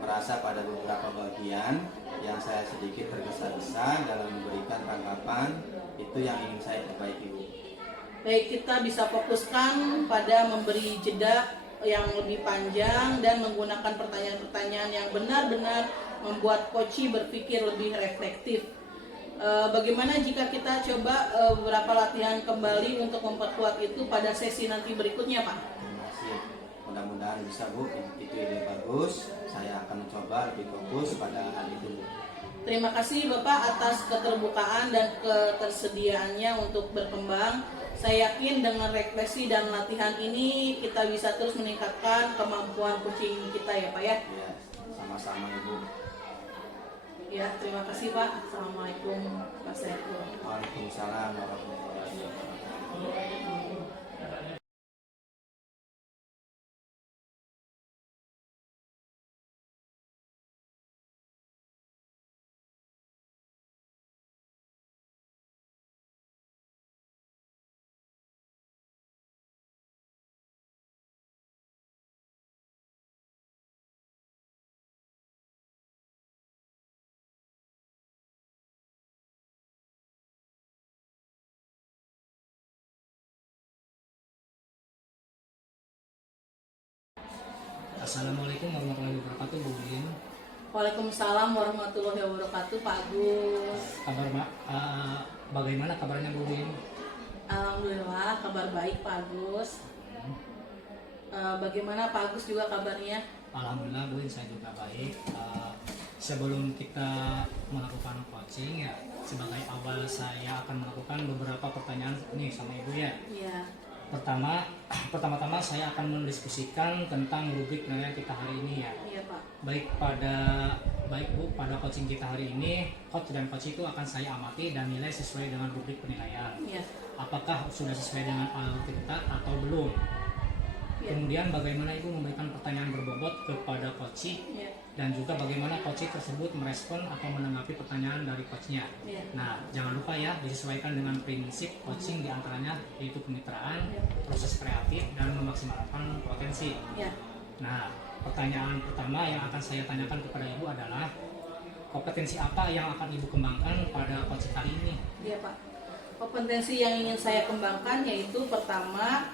merasa pada beberapa bagian yang saya sedikit tergesa-gesa dalam memberikan tanggapan, itu yang ingin saya perbaiki Bu. Baik, kita bisa fokuskan pada memberi jeda yang lebih panjang dan menggunakan pertanyaan-pertanyaan yang benar-benar membuat coach berpikir lebih reflektif. Bagaimana jika kita coba beberapa latihan kembali untuk memperkuat itu pada sesi nanti berikutnya Pak? Terima kasih. Mudah-mudahan bisa Bu, itu ide bagus. Saya akan mencoba lebih fokus pada hal itu. Terima kasih Bapak atas keterbukaan dan ketersediaannya untuk berkembang. Saya yakin dengan refleksi dan latihan ini kita bisa terus meningkatkan kemampuan coaching kita ya Pak ya. Ya, sama-sama Ibu. Ya, terima kasih Pak. Assalamualaikum Pak Saiful. Waalaikumsalam warahmatullahi wabarakatuh. Assalamualaikum warahmatullahi wabarakatuh, Bu Udin. Waalaikumsalam warahmatullahi wabarakatuh Pak Agus. Kabar bagaimana kabarnya Bu Udin? Alhamdulillah kabar baik Pak Agus. Bagaimana Pak Agus juga kabarnya? Alhamdulillah Bu Udin, saya juga baik. Sebelum kita melakukan coaching ya, sebagai awal saya akan melakukan beberapa pertanyaan nih sama Ibu ya. Iya. Pertama-tama saya akan mendiskusikan tentang rubrik penilaian kita hari ini ya. Iya Pak. Baik Bu, pada coaching kita hari ini, coach dan coach itu akan saya amati dan nilai sesuai dengan rubrik penilaian. Iya. Apakah sudah sesuai dengan alur kita atau belum? Iya. Kemudian bagaimana Ibu memberikan pertanyaan berbobot berbobot kepada coach Ya. dan juga bagaimana coach tersebut merespon atau menanggapi pertanyaan dari coachnya. Ya. Nah, jangan lupa ya disesuaikan dengan prinsip coaching diantaranya yaitu kemitraan, Ya. proses kreatif, dan memaksimalkan potensi. Ya. Nah, pertanyaan pertama yang akan saya tanyakan kepada Ibu adalah kompetensi apa yang akan Ibu kembangkan pada coach kali ini? Iya Pak. Kompetensi yang ingin saya kembangkan yaitu pertama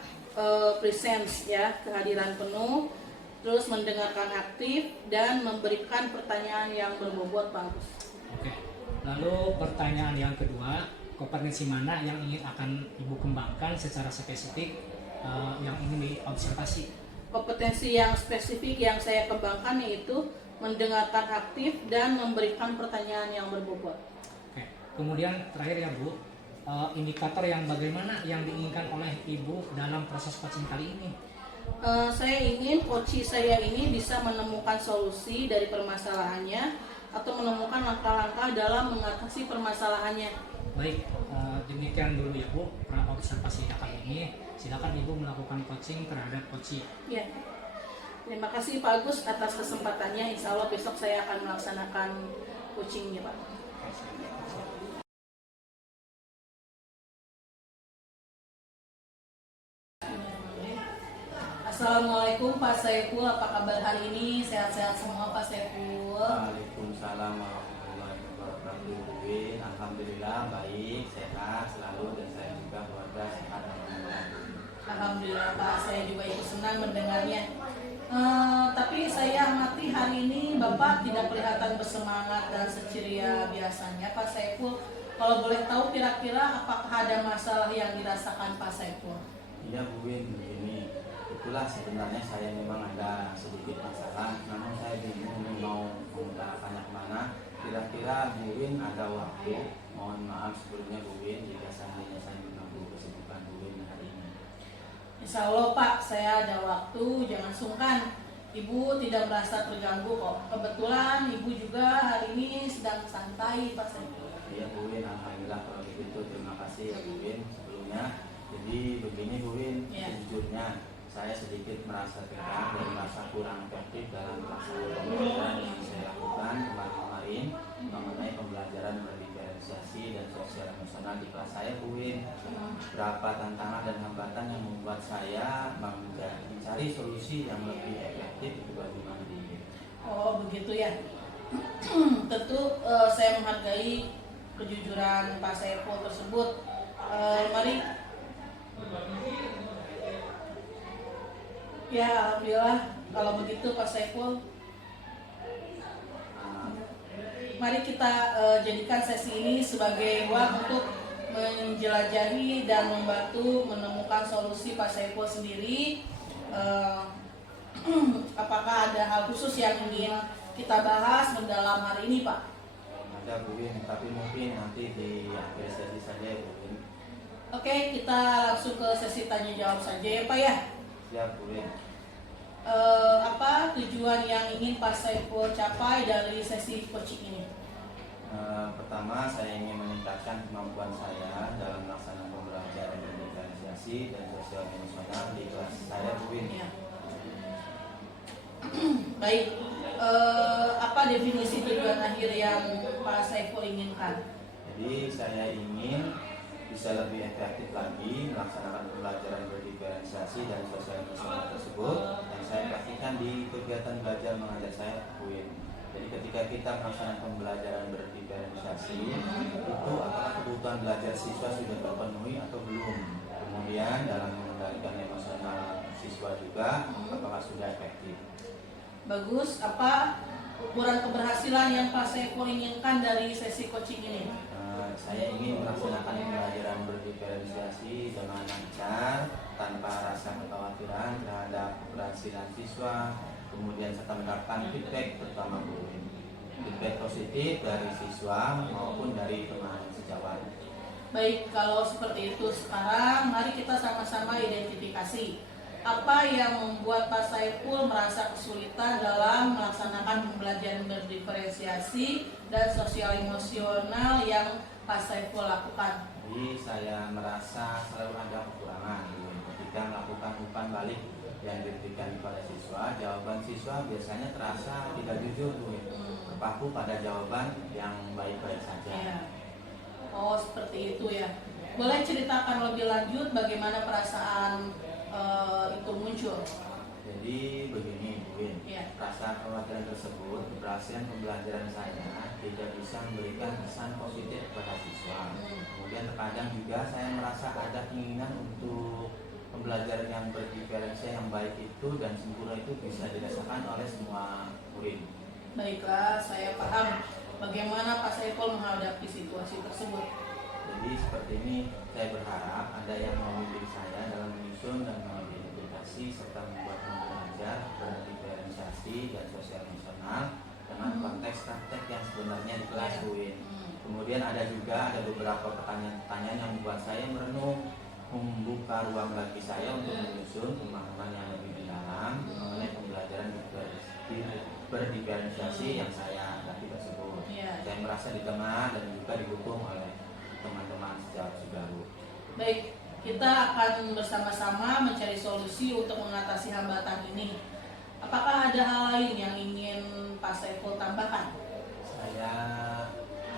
presence ya, kehadiran penuh, terus mendengarkan aktif dan memberikan pertanyaan yang berbobot Pak Agus. Oke. Lalu pertanyaan yang kedua, kompetensi mana yang ingin akan Ibu kembangkan secara spesifik yang ingin diobservasi? Kompetensi yang spesifik yang saya kembangkan yaitu mendengarkan aktif dan memberikan pertanyaan yang berbobot. Oke. Kemudian terakhir ya Bu, indikator yang bagaimana yang diinginkan oleh Ibu dalam proses coaching kali ini? Saya ingin coach saya ini bisa menemukan solusi dari permasalahannya atau menemukan langkah-langkah dalam mengatasi permasalahannya. Baik, demikian dulu ya Bu observasinya kali ini. Silakan Ibu melakukan coaching terhadap coach. Ya. Terima kasih Pak Agus atas kesempatannya. Insya Allah besok saya akan melaksanakan coachingnya Pak. Assalamualaikum Pak Saiful, apa kabar hari ini? Sehat-sehat semua Pak Saiful? Waalaikumsalam warahmatullahi wabarakatuh. Win, alhamdulillah baik, sehat selalu dan saya juga keluarga sehat alhamdulillah. Alhamdulillah Pak, saya juga ikut senang mendengarnya. Tapi saya amati hari ini Bapak tidak kelihatan bersemangat dan seceria biasanya Pak Saiful. Kalau boleh tahu kira-kira apakah ada masalah yang dirasakan Pak Saiful? Iya Bu Win, begini. Itulah sebenarnya saya memang ada sedikit masalah, namun saya bingung mau mengutarakannya kemana. Kira-kira Bu Win ada waktu? Mohon maaf sebelumnya Bu Win jika seandainya saya mengganggu kesibukan Bu Win hari ini. Insya Allah Pak, saya ada waktu, jangan sungkan. Ibu tidak merasa terganggu kok. Kebetulan Ibu juga hari ini sedang santai Pak Saiful. Iya Bu Win, alhamdulillah kalau begitu terima kasih ya Bu Win sebelumnya. Jadi begini Bu Win, Ya. sejujurnya saya sedikit merasa tegang dan merasa kurang efektif dalam melaksanakan pembelajaran yang saya lakukan kemarin mengenai pembelajaran berdiferensiasi dan sosial emosional di kelas saya Bu Win. Berapa tantangan dan hambatan yang membuat saya mencari solusi yang lebih efektif itu bagaimana Bu Win? Oh begitu ya. Tentu saya menghargai kejujuran Pak Saiful tersebut. Mari. Ya alhamdulillah kalau begitu Pak Saiful. Mari kita jadikan sesi ini sebagai ruang untuk menjelajahi dan membantu menemukan solusi Pak Saiful sendiri. Apakah ada hal khusus yang ingin kita bahas mendalam hari ini Pak? Ada Bu Win, tapi mungkin nanti di akhir sesi saja ya Bu Win. Oke, kita langsung ke sesi tanya jawab saja ya Pak ya. Siap Bu Win. Apa tujuan yang ingin Pak Saiful capai dari sesi coaching ini? Pertama, saya ingin meningkatkan kemampuan saya dalam melaksanakan pembelajaran berdiferensiasi dan sosial emosional di kelas saya Bu Win. Ya. Baik, apa definisi tujuan akhir yang Pak Saiful inginkan? Jadi saya ingin bisa lebih efektif lagi melaksanakan pembelajaran berdiferensiasi dan sosial emosional tersebut yang saya praktikkan di kegiatan belajar mengajar saya Bu Win. Jadi ketika kita melaksanakan pembelajaran berdiferensiasi itu apakah kebutuhan belajar siswa sudah terpenuhi atau belum? Kemudian dalam mengendalikan emosional siswa juga apakah sudah efektif? Bagus, apa ukuran keberhasilan yang Pak Saiful inginkan dari sesi coaching ini? Saya ingin melaksanakan pembelajaran berdiferensiasi dengan lancar tanpa rasa kekhawatiran terhadap keberhasilan siswa, kemudian serta mendapatkan feedback terutama Bu Win. Feedback positif dari siswa maupun dari teman sejawat. Baik, kalau seperti itu sekarang mari kita sama-sama identifikasi apa yang membuat Pak Saiful merasa kesulitan dalam melaksanakan pembelajaran berdiferensiasi dan sosial emosional yang Pak Saiful lakukan. Jadi saya merasa selalu ada kekurangan ketika melakukan umpan balik yang diberikan kepada siswa, jawaban siswa biasanya terasa tidak jujur Bu, terpaku pada jawaban yang baik-baik saja. Iya. Oh, seperti itu ya. Boleh ceritakan lebih lanjut bagaimana perasaan itu muncul? Jadi begini Bu Win, Iya. rasa kekhawatiran tersebut keberhasilan pembelajaran saya tidak bisa memberikan kesan positif kepada siswa. Kemudian terkadang juga saya merasa ada keinginan untuk pembelajaran yang berdiferensiasi yang baik itu dan sempurna itu bisa dirasakan oleh semua murid. Baiklah, saya paham bagaimana Pak Saiful menghadapi situasi tersebut. Jadi seperti ini, saya berharap ada yang membimbing saya dalam menyusun dan mengidentifikasi serta membuat belajar berdiferensiasi dan sosial emosional dengan konteks praktek yang sebenarnya di kelas Bu Win. Kemudian ada beberapa pertanyaan-pertanyaan yang membuat saya merenung, membuka ruang bagi saya untuk menyusun pemahaman yang lebih mendalam mengenai pembelajaran berdiferensiasi yang saya hadapi tersebut. Saya merasa didengar dan juga didukung oleh teman-teman sejawat juga Bu. Baik, kita akan bersama-sama mencari solusi untuk mengatasi hambatan ini. Apakah ada hal lain yang ingin Pak Saiful tambahkan? Saya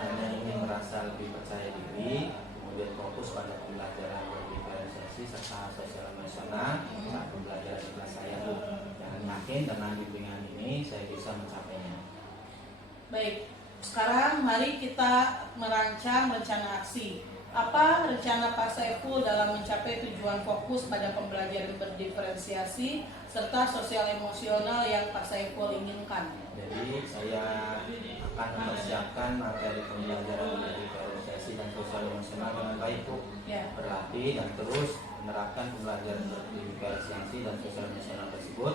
hanya ingin merasa lebih percaya diri, kemudian fokus pada pembelajaran berdiferensiasi serta sosial emosional saat pembelajaran di kelas saya Bu. Dan yakin dengan bimbingan ini saya bisa mencapainya. Baik, sekarang mari kita merancang rencana aksi. Apa rencana Pak Saiful dalam mencapai tujuan fokus pada pembelajaran berdiferensiasi serta sosial emosional yang Pak Saiful inginkan? Jadi saya akan mempersiapkan materi pembelajaran berdiferensiasi dan sosial emosional dengan baik Bu. Ya. Berlatih dan terus menerapkan pembelajaran berdiferensiasi dan sosial emosional tersebut,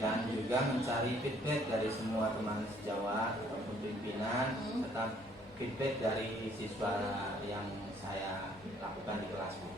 dan juga mencari feedback dari semua teman sejawat ataupun pimpinan serta feedback dari siswa yang saya lakukan di kelas Bu.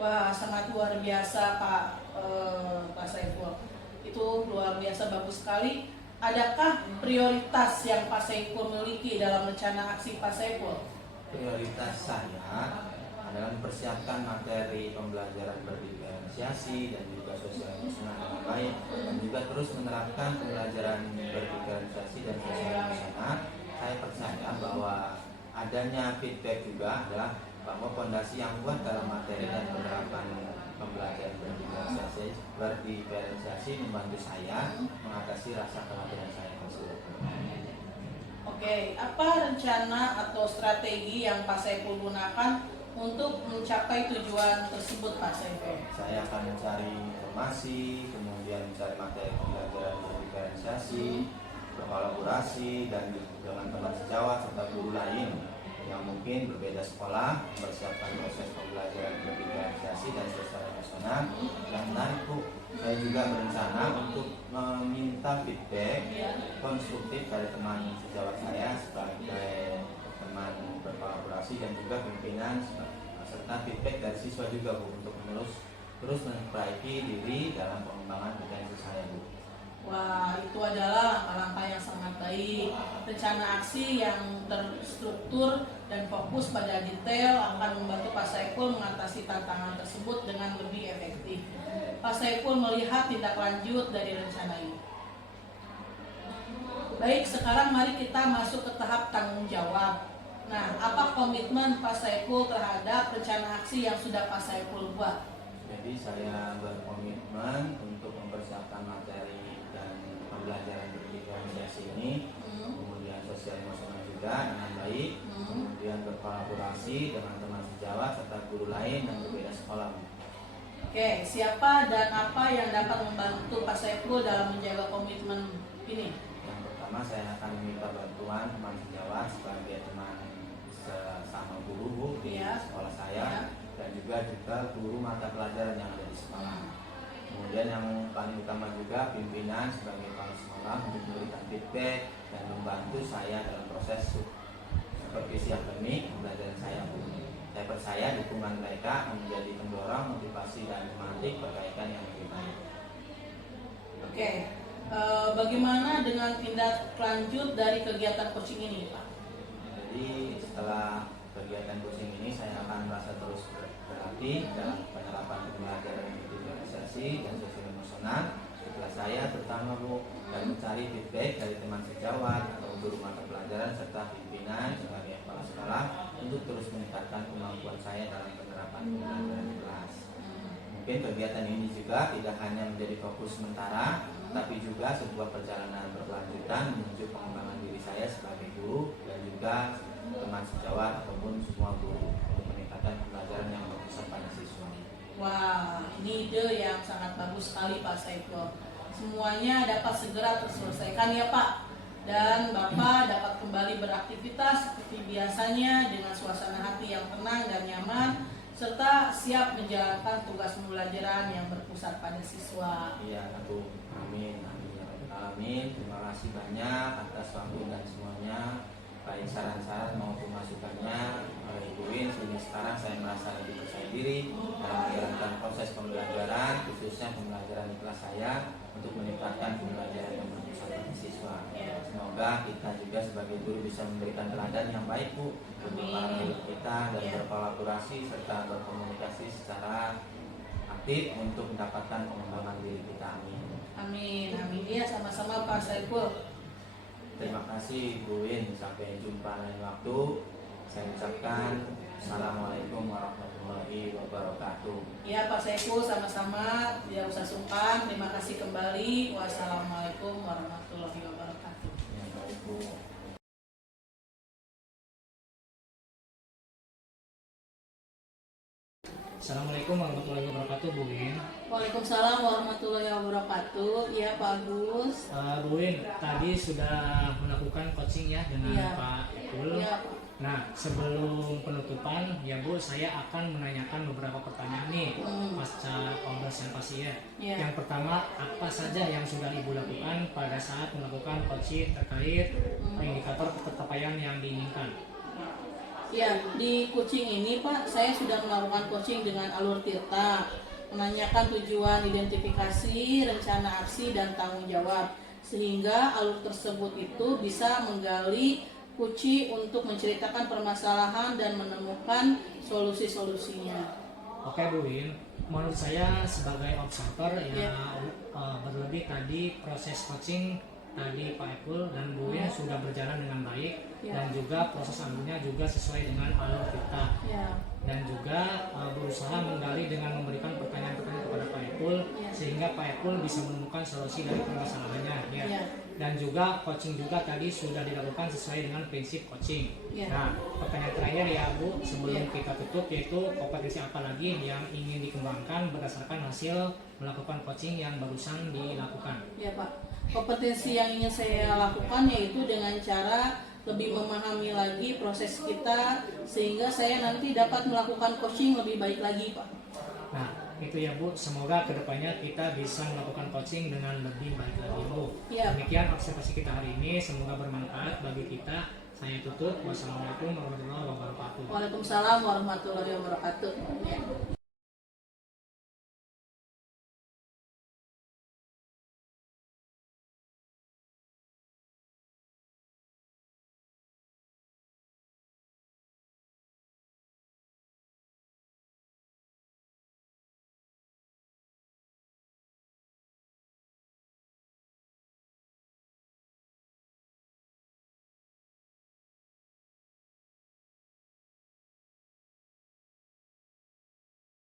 Wah, sangat luar biasa Pak Saiful. Itu luar biasa, bagus sekali. Adakah prioritas yang Pak Saiful miliki dalam rencana aksi Pak Saiful? Prioritas saya adalah mempersiapkan materi pembelajaran berdiferensiasi dan juga sosial emosional dengan baik, dan juga terus menerapkan pembelajaran berdiferensiasi dan sosial emosional. Saya percaya bahwa adanya feedback juga adalah bahwa fondasi yang kuat dalam materi dan penerapan pembelajaran berdiferensiasi membantu saya mengatasi rasa kekhawatiran saya tersebut. Oke, apa rencana atau strategi yang Pak Saiful gunakan untuk mencapai tujuan tersebut Pak Saiful? Saya akan mencari informasi, kemudian mencari materi pembelajaran berdiferensiasi, berkolaborasi dan dengan teman sejawat serta guru lain yang mungkin berbeda sekolah, mempersiapkan proses pembelajaran berdiferensiasi dan sosial emosional. Dan menarik Bu, saya juga berencana untuk meminta feedback konstruktif dari teman sejawat saya sebagai teman berkolaborasi dan juga pimpinan serta feedback dari siswa juga Bu, untuk terus memperbaiki diri dalam pengembangan potensi saya Bu. Wah, itu adalah langkah-langkah yang sangat baik. Rencana aksi yang terstruktur dan fokus pada detail akan membantu Pak Saiful mengatasi tantangan tersebut dengan lebih efektif. Pak Saiful melihat tindak lanjut dari rencana ini. Baik, sekarang mari kita masuk ke tahap tanggung jawab. Nah, apa komitmen Pak Saiful terhadap rencana aksi yang sudah Pak Saiful buat? Jadi saya berkomitmen untuk mempersiapkan materi dan pembelajaran berdiferensiasi ini, kemudian sosial emosional juga dengan baik, kemudian berkolaborasi dengan teman sejawat serta guru lain yang berbeda sekolah. Oke, siapa dan apa yang dapat membantu Pak Saiful dalam menjaga komitmen ini? Yang pertama, saya akan meminta bantuan teman sejawat sebagai teman sesama guru Bu di sekolah saya, dan juga guru mata pelajaran yang ada di sekolah. Kemudian yang paling utama juga pimpinan sebagai kepala sekolah untuk memberikan feedback dan membantu saya dalam proses supervisi akademik pembelajaran saya Bu. Saya percaya dukungan mereka menjadi pendorong motivasi dan semangat perbaikan yang lebih baik. Oke, bagaimana dengan tindak lanjut dari kegiatan coaching ini Pak? Jadi setelah kegiatan coaching ini saya akan merasa terus berlatih dalam penerapan pembelajaran berdiferensiasi komunikasi dan sosial emosional setelah saya terutama Bu, dan mencari feedback dari teman sejawat atau guru mata pelajaran serta pimpinan sebagai kepala sekolah untuk terus meningkatkan kemampuan saya dalam penerapan pembelajaran di kelas. Mungkin kegiatan ini juga tidak hanya menjadi fokus sementara, tapi juga sebuah perjalanan berkelanjutan menuju pengembangan diri saya sebagai guru dan juga teman sejawat ataupun semua guru untuk meningkatkan pembelajaran yang berpusat pada siswa. Wah, ini ide yang sangat bagus sekali Pak Saiful. Semuanya dapat segera terselesaikan ya Pak. Dan Bapak dapat kembali beraktivitas seperti biasanya dengan suasana hati yang tenang dan nyaman, serta siap menjalankan tugas pembelajaran yang berpusat pada siswa. Iya, aku amin, amin ya rabbal alamin. Terima kasih banyak atas waktu dan semuanya, baik saran-saran maupun masukannya oleh Ibu Win, sehingga sekarang saya merasa lebih percaya diri dalam menjalankan proses pembelajaran, khususnya pembelajaran di kelas saya untuk meningkatkan pembelajaran yang berpusat pada siswa. Semoga kita juga sebagai guru bisa memberikan teladan yang baik Bu untuk para murid kita dan berkolaborasi serta berkomunikasi secara aktif untuk mendapatkan pengembangan diri kita. Amin. Amin, amin. Ya, sama-sama Pak Saiful. Terima kasih Bu Win, sampai jumpa lain waktu. Saya ucapkan Assalamualaikum warahmatullahi wabarakatuh. Ya Pak Saiful, sama-sama, tidak usah sungkan. Terima kasih kembali. Wassalamualaikum warahmatullahi wabarakatuh. Ya, baik Bu. Assalamualaikum warahmatullahi wabarakatuh, Bu Win. Waalaikumsalam warahmatullahi wabarakatuh. Ya Pak Agus. Bu Win, tadi sudah melakukan coaching ya dengan Iya. Pak Epul. Ya, Nah, sebelum penutupan ya Bu, saya akan menanyakan beberapa pertanyaan nih pasca konversi ya. Iya. Yang pertama, apa saja yang sudah Ibu lakukan pada saat melakukan coaching terkait indikator pencapaian yang diinginkan? Ya, di coaching ini Pak, saya sudah melakukan coaching dengan alur Tirta, menanyakan tujuan identifikasi, rencana aksi, dan tanggung jawab, sehingga alur tersebut itu bisa menggali kunci untuk menceritakan permasalahan dan menemukan solusi-solusinya. Oke Bu Win, menurut saya sebagai observer ya berlebih tadi proses coaching tadi Pak Epul dan Bu Win sudah berjalan dengan baik dan juga proses alurnya juga sesuai dengan alur kita dan juga berusaha menggali dengan memberikan pertanyaan-pertanyaan kepada Pak Epul sehingga Pak Epul bisa menemukan solusi dari permasalahannya dan juga coaching juga tadi sudah dilakukan sesuai dengan prinsip coaching. Nah, pertanyaan terakhir ya Bu sebelum kita tutup yaitu kompetensi apa lagi yang ingin dikembangkan berdasarkan hasil melakukan coaching yang barusan dilakukan? Ya Pak, kompetensi yang ingin saya lakukan yaitu dengan cara lebih memahami lagi proses kita sehingga saya nanti dapat melakukan coaching lebih baik lagi Pak. Nah, itu ya Bu, semoga kedepannya kita bisa melakukan coaching dengan lebih baik lagi Bu. Demikian observasi kita hari ini, semoga bermanfaat bagi kita. Saya tutup, wassalamualaikum warahmatullahi wabarakatuh. Waalaikumsalam warahmatullahi wabarakatuh.